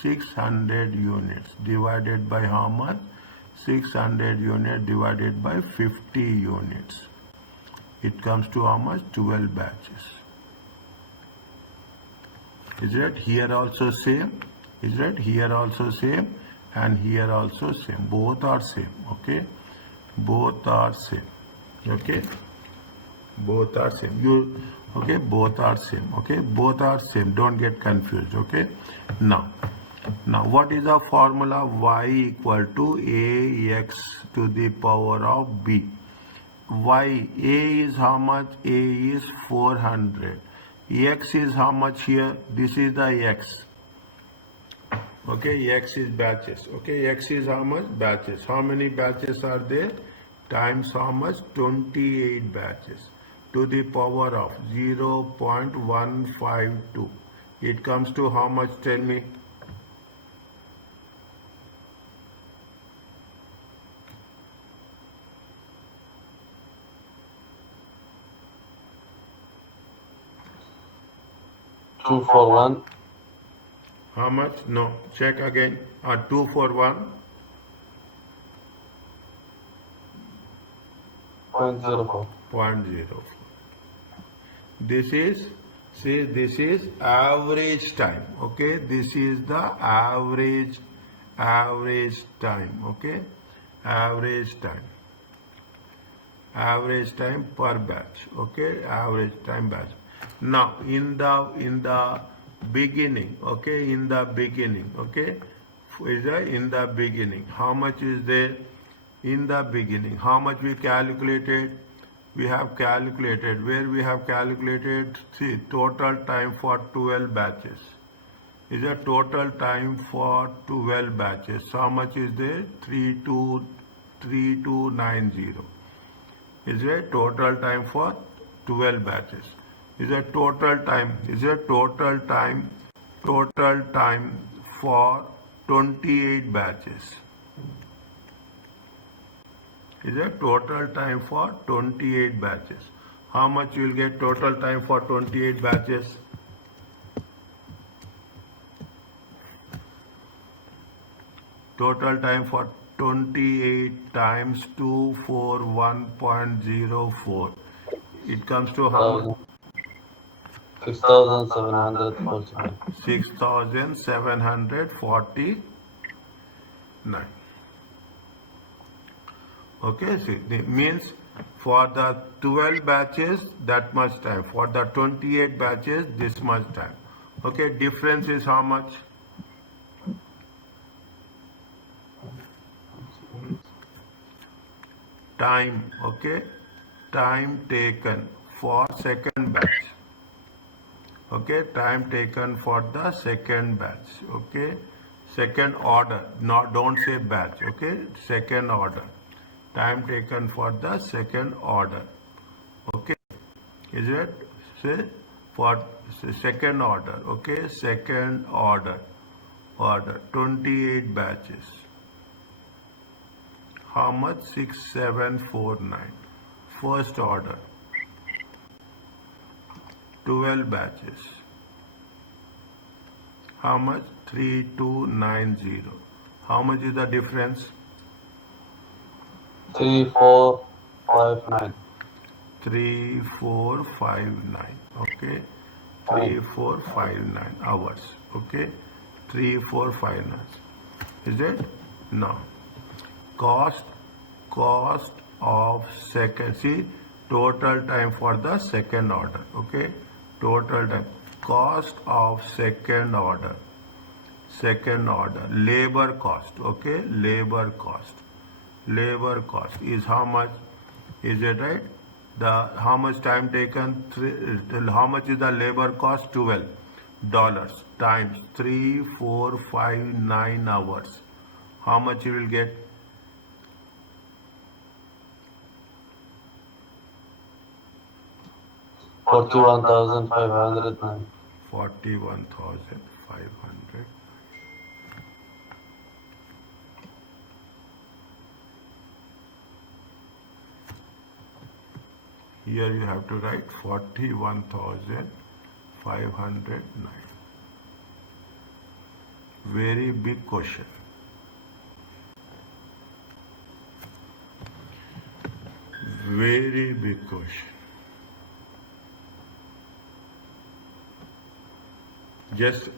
600 units divided by how much? 600 units divided by 50 units. It comes to how much? 12 batches. Is it? Here also same. Is it? Here also same. And here also same. Both are same. Okay. Both are same. Okay. Both are same. Okay. Both are same. Okay. Both are same. Don't get confused. Okay. Now what is the formula? Y equal to ax to the power of b. Y, A is how much? A is 400. X is how much here? This is the X. Okay, X is batches. Okay, X is how much? Batches. How many batches are there? Times how much? 28 batches. To the power of 0.152. It comes to how much? Tell me. 241. How much? No. Check again. 2 for 1. 0.04. 0.04. This is, see, this is average time. Okay, this is the average time. Okay, average time per batch. Okay, average time batch. Now in the beginning, okay, in the beginning, okay, in the beginning, how much is there? In the beginning, how much we calculated? We have calculated, where we have calculated, see, total time for 12 batches. Is a total time for 12 batches. How much is there? 3290. Is a total time for 12 batches. Is a total time. Is a total time for 28 batches. Is a total time for 28 batches. How much you will get total time for 28 batches? Total time for 28 times 241.04. It comes to how much? 6,749. 6,749. Okay, see, it means for the 12 batches, that much time. For the 28 batches, this much time. Okay, difference is how much? Time, okay? Time taken for second batch. Okay, time taken for the second batch. Okay, second order. Not, don't say batch. Okay, second order. Time taken for the second order. Okay, is it? Say for second order. Okay, second order. 28 batches. How much? 6749. First order. 12 batches. How much? 3290. How much is the difference? 3459. 3459. Okay, 3459 hours. Okay, 3459. Is it? No. Cost of second. See, total time for the second order. Okay, total time. Cost of second order. Second order. Labor cost. Okay, labor cost. Labor cost is how much? Is it right? The how much time taken? How much is the labor cost? $12 times 3459 hours. How much you will get? 41,509. 41,500. Here you have to write 41,509. Very big question. Very big question. Just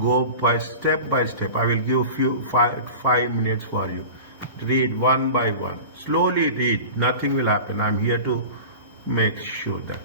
go by step. I will give five minutes for you. Read one by one. Slowly read. Nothing will happen. I'm here to make sure that.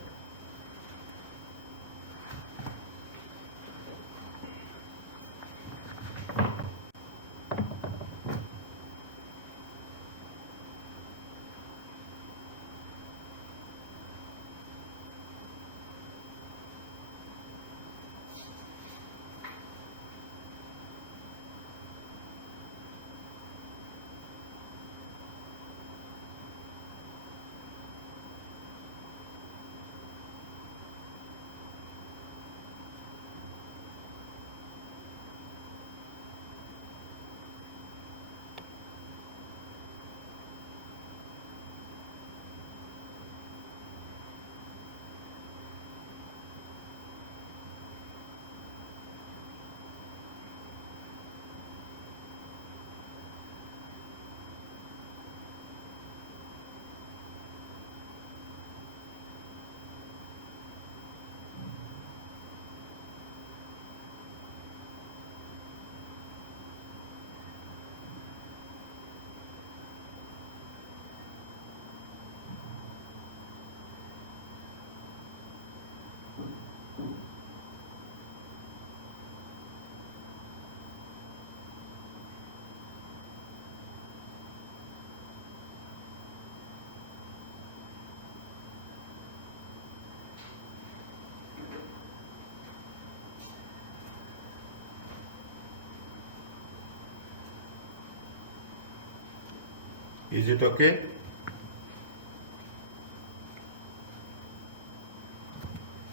Is it okay?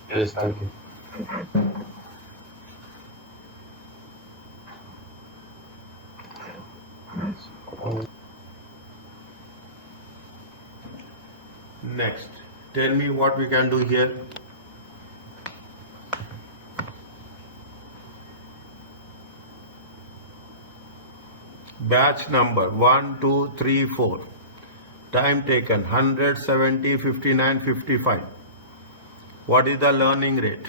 Yes, thank you. Next, tell me what we can do here. Batch number 1, 2, 3, 4. Time taken 170, 59, 55. What is the learning rate?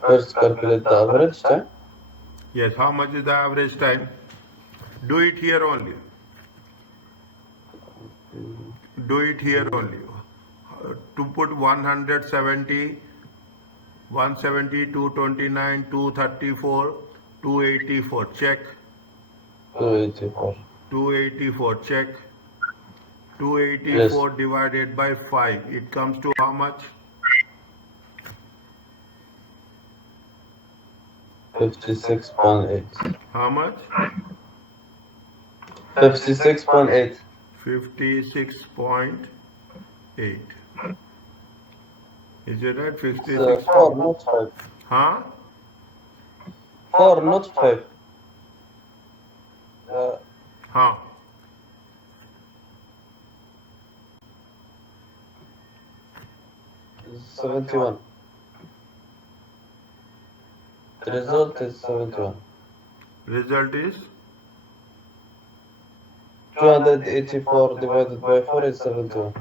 First, calculate the average time. Yes, how much is the average time? Do it here only. Do it here only. To put 170, 170, 229, 234, 284. Check. 284. 284. Check. 284 divided by 5. It comes to how much? 56.8. How much? 56.8. 56.8. Is it right? 56. It's 4, not 5. Huh? 4, not 5. Huh? 71. The result is 71. Result is 284 divided by 4 is 71.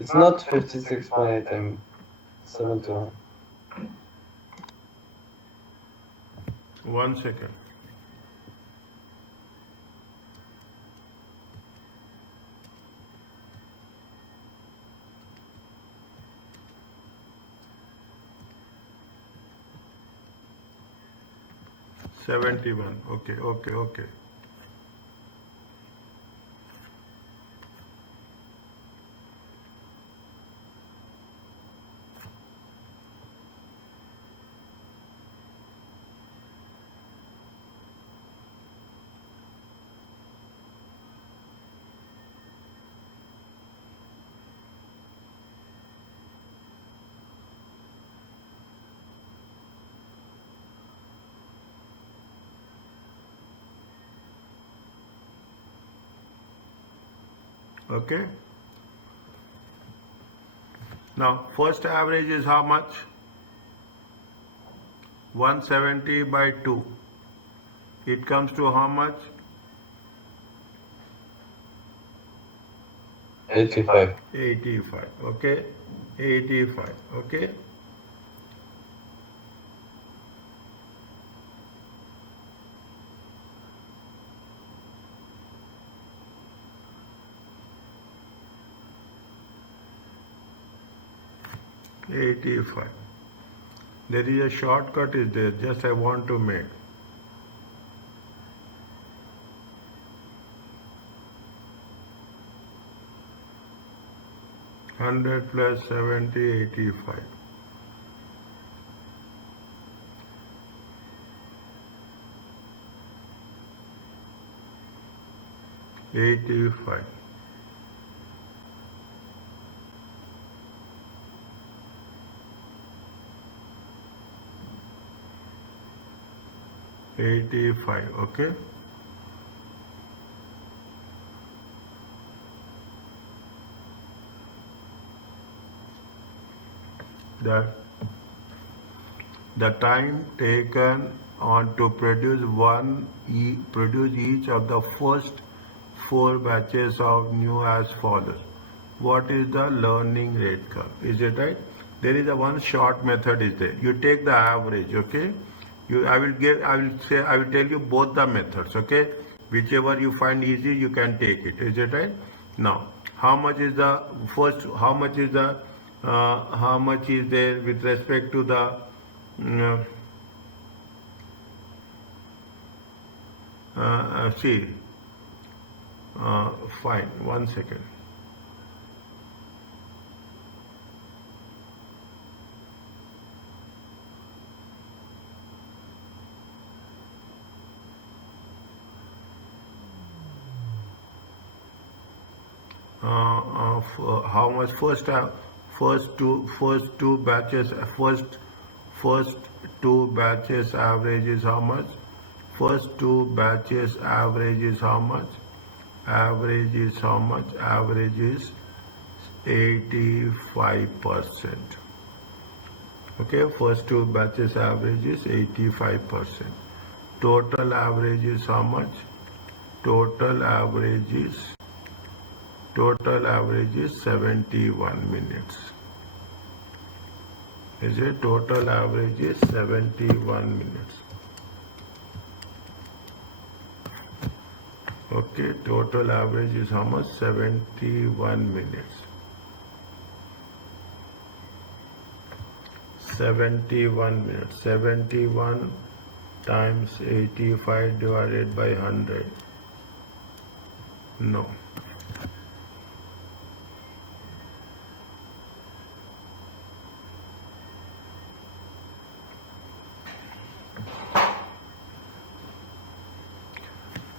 It's not 56.8, I'm 71. 1 second. $71. Okay. Okay. Now, first average is how much? 170 by 2. It comes to how much? 85. 85. Okay. 85. Okay. $85. There is a shortcut is there, just I want to make. $100 plus 70, 85. $85. $85. Okay. The time taken on to produce produce each of the first 4 batches of new as follows. What is the learning rate curve? Is it right? There is a one short method is there. You take the average, okay? I will tell you both the methods, okay? Whichever you find easy, you can take it. Is it right? Now, how much is the first? How much is there with respect to the fine. 1 second. How much first two batches average is how much? First 2 batches average is how much? Average is how much? Average is 85%. Okay, first two batches average is 85%. Total average is how much? Total average is 71 minutes. Is it? Total average is 71 minutes. Okay, total average is how much? 71 minutes. 71 minutes. 71 times 85 divided by 100. No.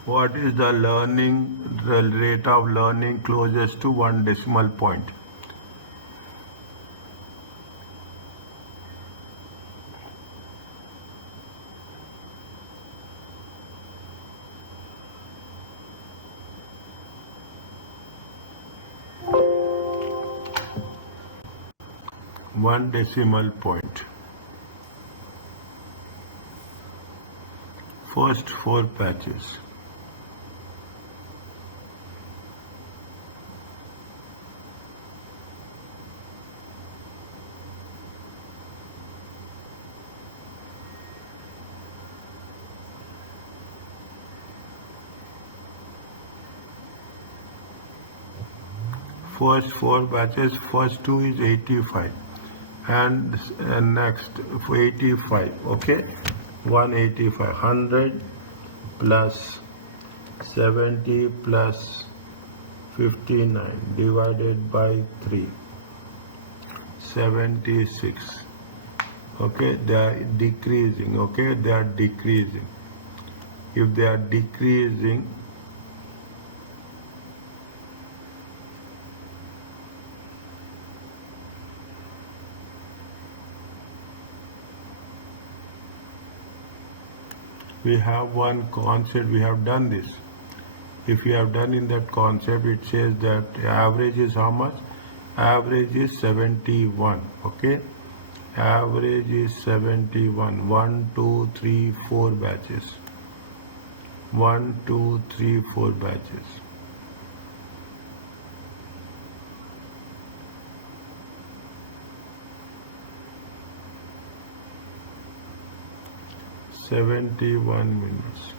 What is the rate of learning closest to 1 decimal point? One decimal point. First 4 patches. First 4 batches, first 2 is 85 and next 85, okay, 185, 100 plus 70 plus 59 divided by 3, 76, okay, they are decreasing, okay, they are decreasing. If they are decreasing, we have one concept, we have done this. If you have done in that concept, it says that average is how much? Average is 71, okay? Average is 71. 1, 2, 3, 4 batches. 1, 2, 3, 4 batches. (71 minutes).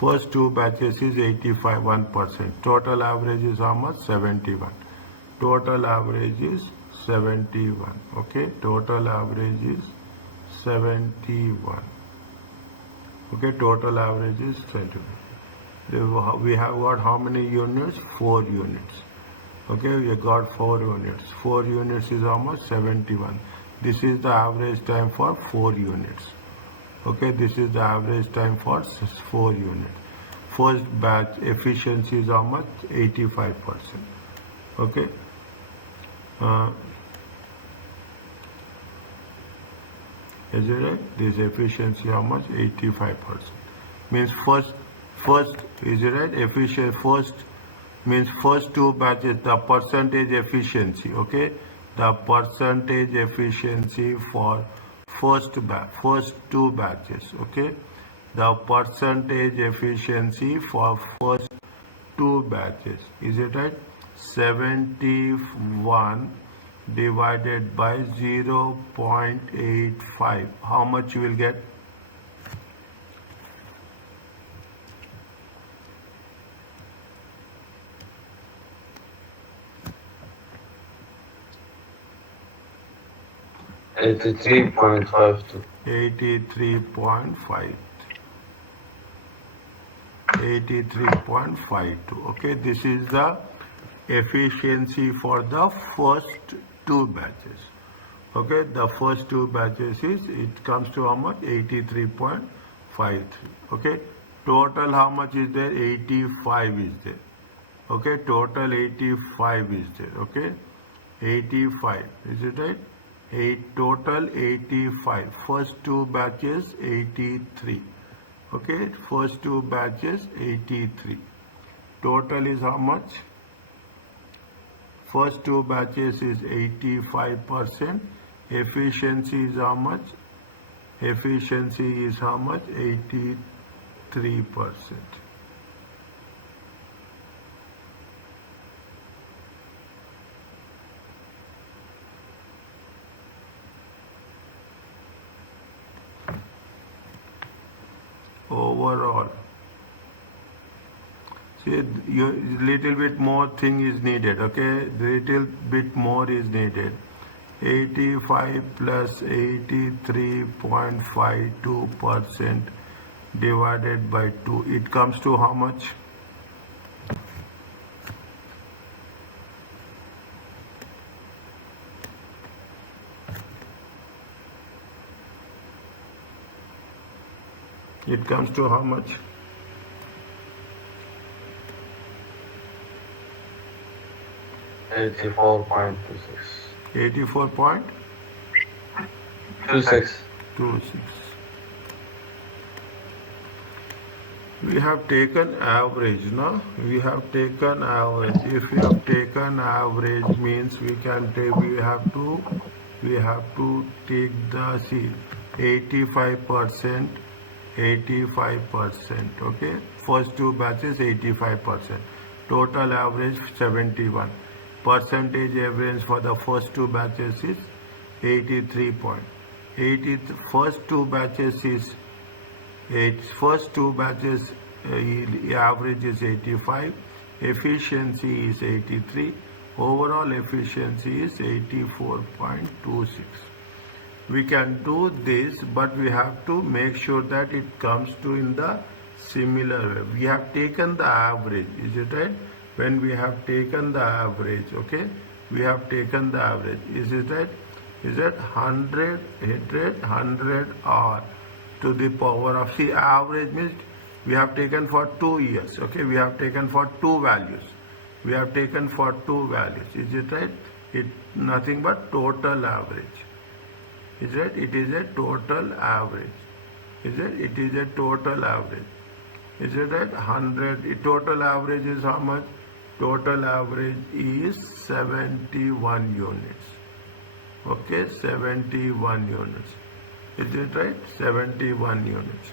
First 2 batches is 85%. Total average is how much? 71. Total average is 71. Okay, total average is 71. Okay, total average is 71. We have got how many units? 4 units. Okay, we have got 4 units. 4 units is how much? 71. This is the average time for 4 units. Okay, this is the average time for 4 units. First batch efficiency is how much? 85%. Okay. Is it right? This efficiency how much? 85%. Means first is it right? Efficient first means first 2 batches, the percentage efficiency. Okay, the percentage efficiency for first 2 batches. Okay, the percentage efficiency for first 2 batches, is it right? 71 divided by 0.85. How much you will get? $83.52. 83.5. 83.52. Okay, this is the efficiency for the first 2 batches. Okay, the first 2 batches is, it comes to how much? 83.53. Okay, total how much is there? 85 is there. Okay, total 85 is there. Okay, 85, is it right? Total 85. First 2 batches 83. Okay, first two batches 83. Total is how much? First two batches is 85%. Efficiency is how much? Efficiency is how much? 83%. Overall, see, little bit more thing is needed. Okay, little bit more is needed. 85 plus 83.52% divided by 2, it comes to how much? It comes to how much? $84.26. 84.26. 26. We have taken average, no? We have taken average. If we have taken average, means we can take. We have to take the 85%. 85%. Okay. First two batches 85%. Total average 71. Percentage average for the first two batches is 83.80. First two batches is first two batches average is 85, efficiency is 83, overall efficiency is 84.26. We can do this, but we have to make sure that it comes to in the similar way. We have taken the average, is it right? When we have taken the average, okay, we have taken the average, is it right? Is it 100 or to the power of, see, average means we have taken for 2 years, okay, we have taken for two values, we have taken for two values, is it right? It nothing but total average, is it? It is a total average, is it? It is a total average, is it right? 100, total average is how much? Total average is 71 units, okay, 71 units. Is it right? 71 units.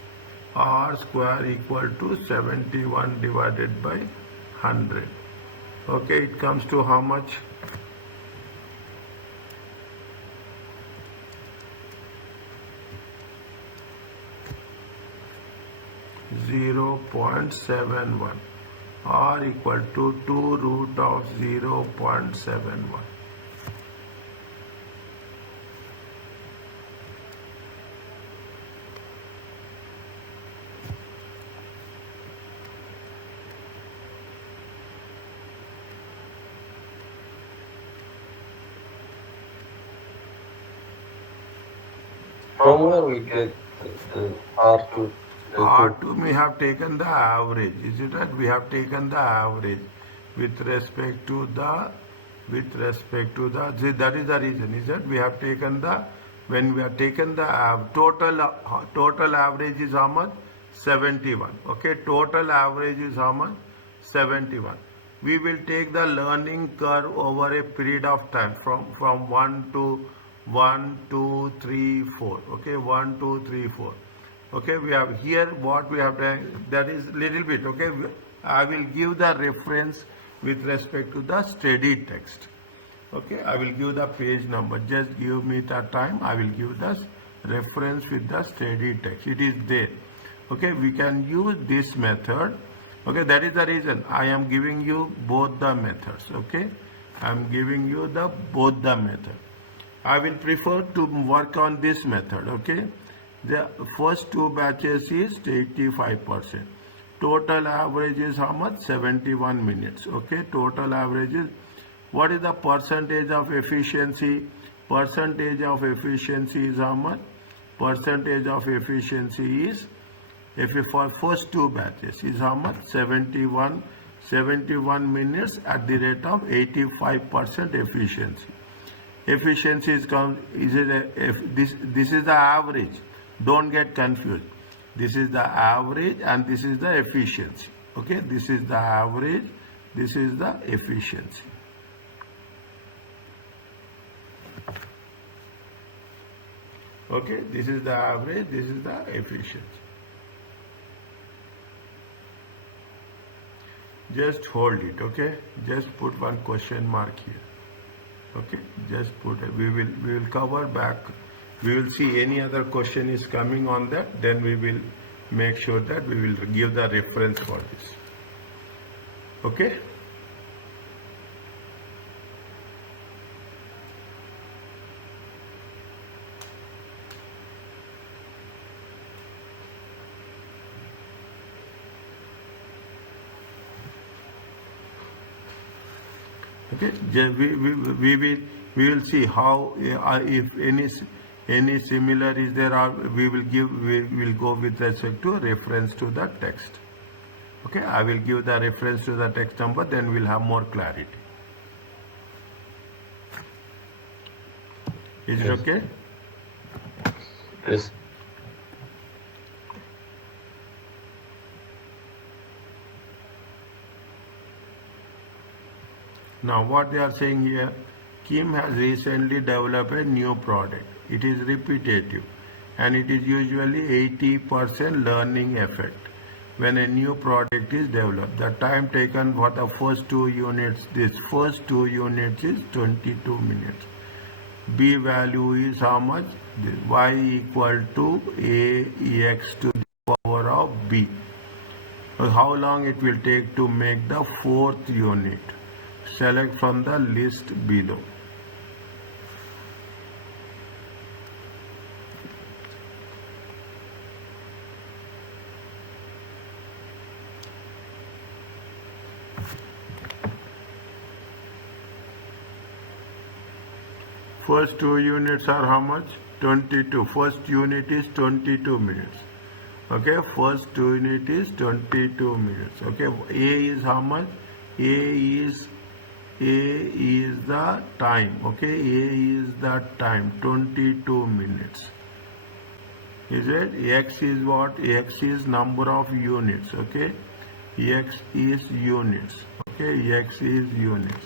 R square equal to 71 divided by 100. Okay, it comes to how much? .71. R equal to 2 root of 0.71. From where we get the R2? R2 we have taken the average, is it right? We have taken the average with respect to the, see, that is the reason, is that we have taken the, when we have taken the total average is how much? 71, okay, total average is how much? 71. We will take the learning curve over a period of time from 1 to 1, 2, 3, 4, okay, 1, 2, 3, 4. Okay, we have here what we have done, that is little bit, okay. I will give the reference with respect to the study text. Okay, I will give the page number. Just give me the time. I will give the reference with the study text. It is there. Okay, we can use this method. Okay, that is the reason I am giving you both the methods. Okay, I am giving you the both the method. I will prefer to work on this method. Okay. The first two batches is 85%. Total average is how much? 71 minutes. Okay, total average is, what is the percentage of efficiency? Percentage of efficiency is how much? Percentage of efficiency is, if for first two batches is how much? 71 minutes at the rate of 85% efficiency. Efficiency is this is the average. Don't get confused. This is the average and this is the efficiency. Okay, this is the average, this is the efficiency. Okay, this is the average, this is the efficiency. Just hold it, okay? Just put one question mark here. Okay, just put it. We will cover back. We will see any other question is coming on that, then we will make sure that we will give the reference for this. Okay? Okay, we will see how if any similar is there, or we will go with respect to reference to the text. Okay, I will give the reference to the text number, then we'll have more clarity. Is it okay? Yes. Now what they are saying here, Kim has recently developed a new product. It is repetitive and it is usually 80% learning effect. When a new product is developed, the time taken for the first 2 units, this first 2 units is 22 minutes. B value is how much? This y equal to ax to the power of b. How long it will take to make the 4th unit? Select from the list below. First 2 units are how much? 22. First unit is 22 minutes. Okay, first 2 unit is 22 minutes. Okay, A is how much? A is the time. Okay, A is the time, 22 minutes. Is it? X is what? X is number of units. Okay, X is units. Okay, X is units.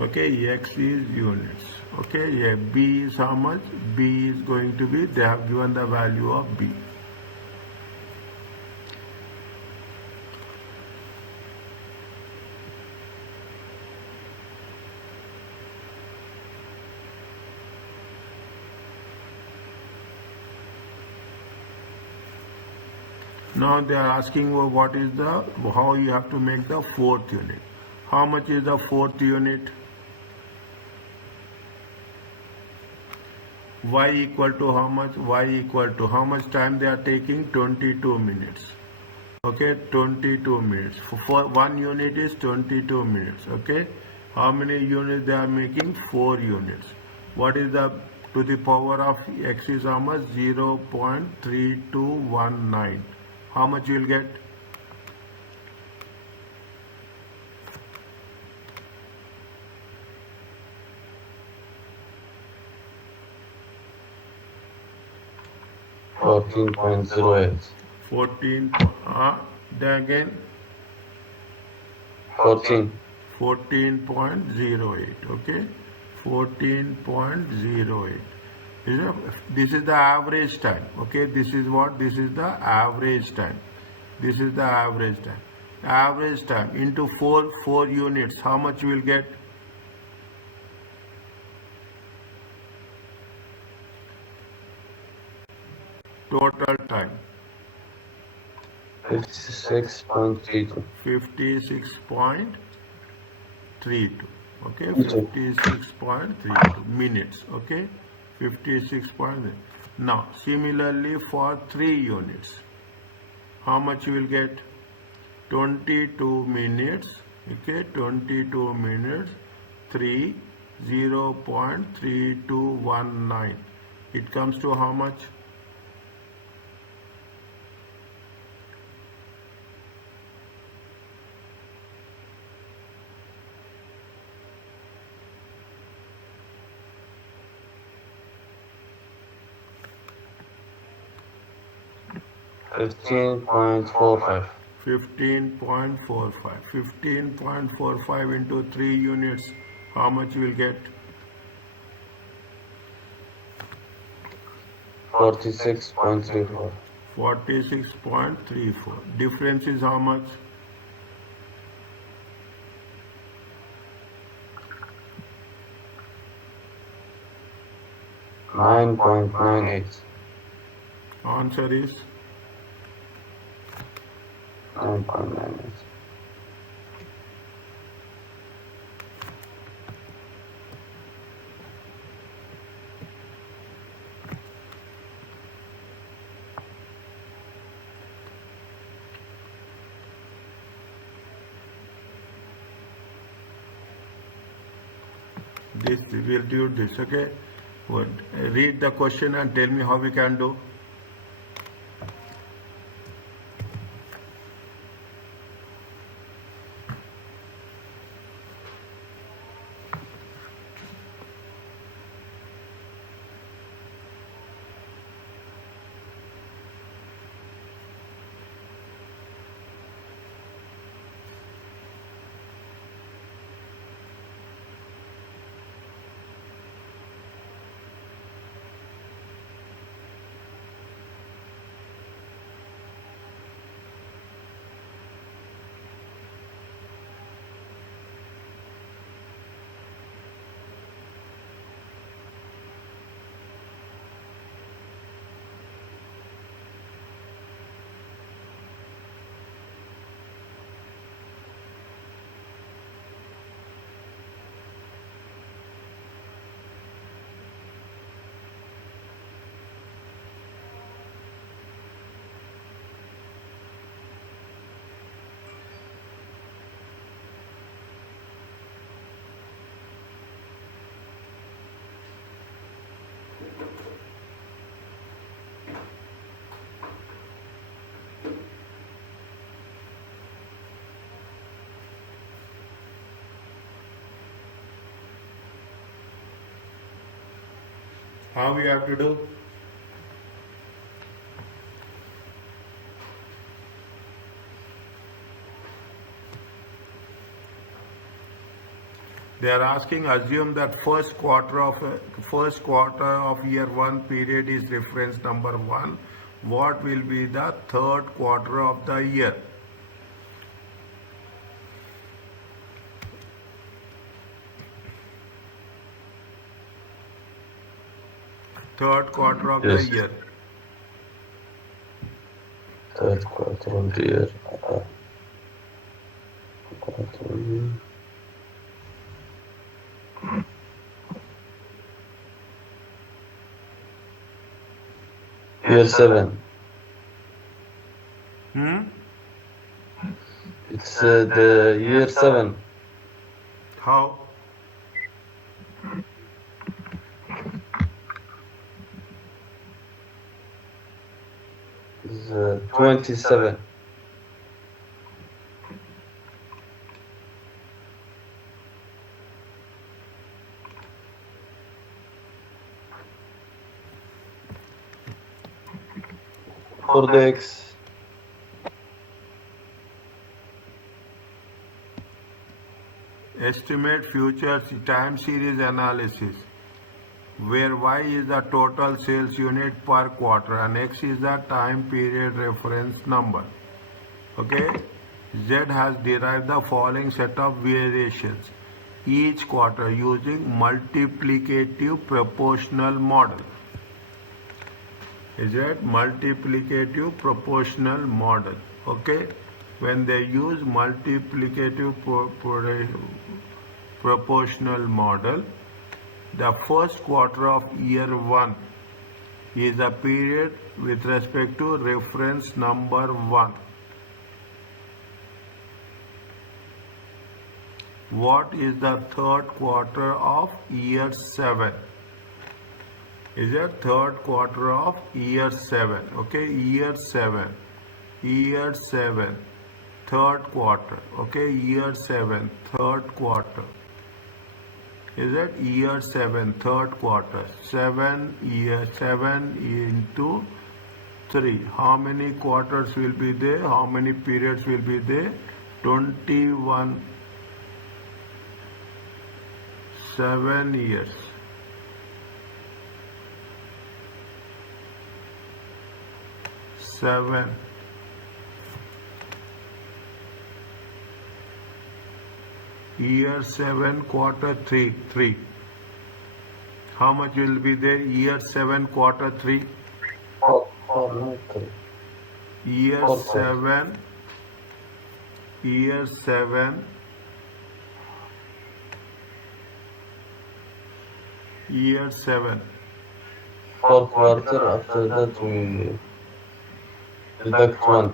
Okay, X is units. Okay, yeah, B is how much? B is going to be, they have given the value of B. Now they are asking what is the, how you have to make the 4th unit. How much is the 4th unit? Y equal to how much? Y equal to how much time they are taking? 22 minutes. Okay, 22 minutes. For 1 unit is 22 minutes. Okay, how many units they are making? 4 units. What is the to the power of x is how much? 0.3219. How much you will get? $14.08. 14. Then again. 14. 14.08. Okay, 14.08. This is the average time. Okay, this is what? This is the average time. This is the average time. Average time into 4 units. How much you will get? Total time. 56.32. 56.32. Okay, 56.32 minutes. Okay, 56. Now similarly for 3 units, how much you will get? 22 minutes. Okay, 22 minutes. 3, 0.3219. It comes to how much? 15.45. 15.45. 15.45 into 3 units. How much you will get? 46.34. 46.34. Difference is how much? 9.98. Answer is 9.98. this. We will do this. Okay. Read the question and tell me how we can do. How we have to do? They are asking, assume that first quarter of year 1 period is reference number 1. What will be the third quarter of the year? Third quarter of the Yes. year. Third quarter of the year. Quarter of the year. Year 7. It's the year 7. How? It's 27. For the X. Estimate future time series analysis, where Y is the total sales unit per quarter and X is the time period reference number. Okay, Z has derived the following set of variations each quarter using multiplicative proportional model. Is that multiplicative proportional model? Okay, when they use multiplicative proportional model, the first quarter of year 1 is a period with respect to reference number 1. What is the third quarter of year 7? Is it third quarter of year 7? Okay, year 7, third quarter. Okay, year 7, third quarter. Is it year 7, third quarter? 7 into 3. How many quarters will be there? How many periods will be there? 21. 7 years. 7. Year 7, quarter 3. 3. How much will be there? Year 7, quarter 3. 4, not 3. Year 4 7. Year 7. Year 7. 4 quarter, after that we deduct 1.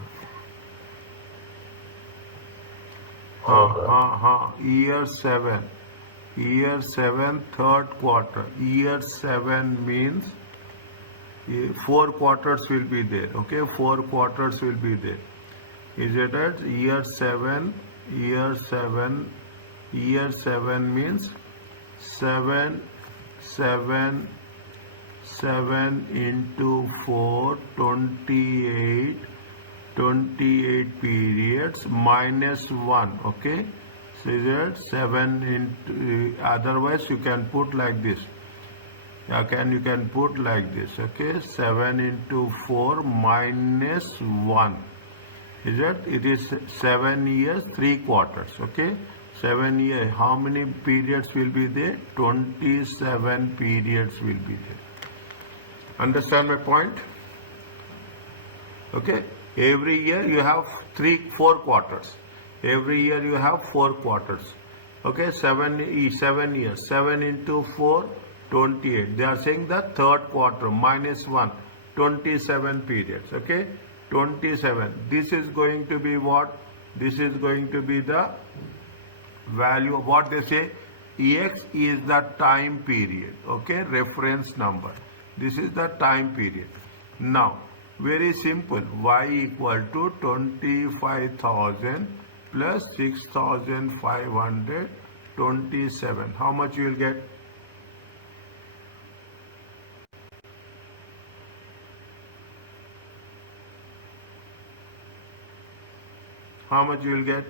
Year 7. Year 7, third quarter. Year 7 means 4 quarters will be there. Okay, 4 quarters will be there. Is it right? Year 7. Year 7. Year 7 means 7 into 4, 28. 28 periods minus 1. Okay, so is it 7 into, otherwise you can put like this. You can put like this. Okay, 7 into 4 minus 1. Is it? It is 7 years 3 quarters. Okay, 7 years. How many periods will be there? 27 periods will be there. Understand my point? Okay. Every year you have 4 quarters. Every year you have 4 quarters. Okay, 7 years. 7 into 4, 28. They are saying the third quarter minus 1, 27 periods. Okay, 27. This is going to be what? This is going to be the value of what they say. X is the time period. Okay, reference number. This is the time period. Now, very simple. Y equal to 25,000 plus 6,527. How much you will get? How much you will get?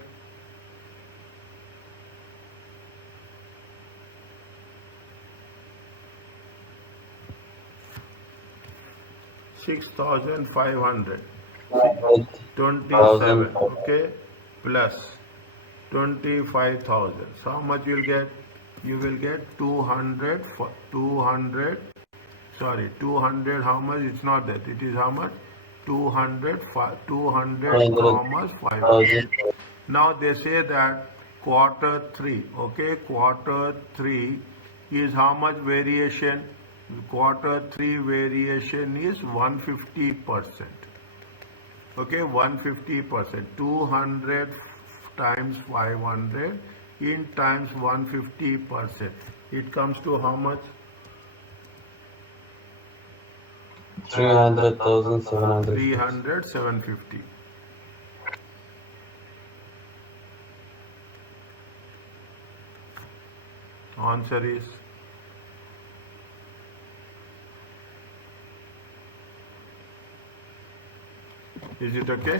$6,500. 27. Okay, plus 25,000. So how much you will get? You will get 200. 200. Sorry, 200. How much? It's not that. It is how much? 200. 200 commas 500. Now they say that quarter 3. Okay, quarter 3 is how much variation? Quarter 3 variation is 150%. Okay, 150%. 200 times 500 in times 150%. It comes to how much? 300,750. 300, 750. Answer is it okay?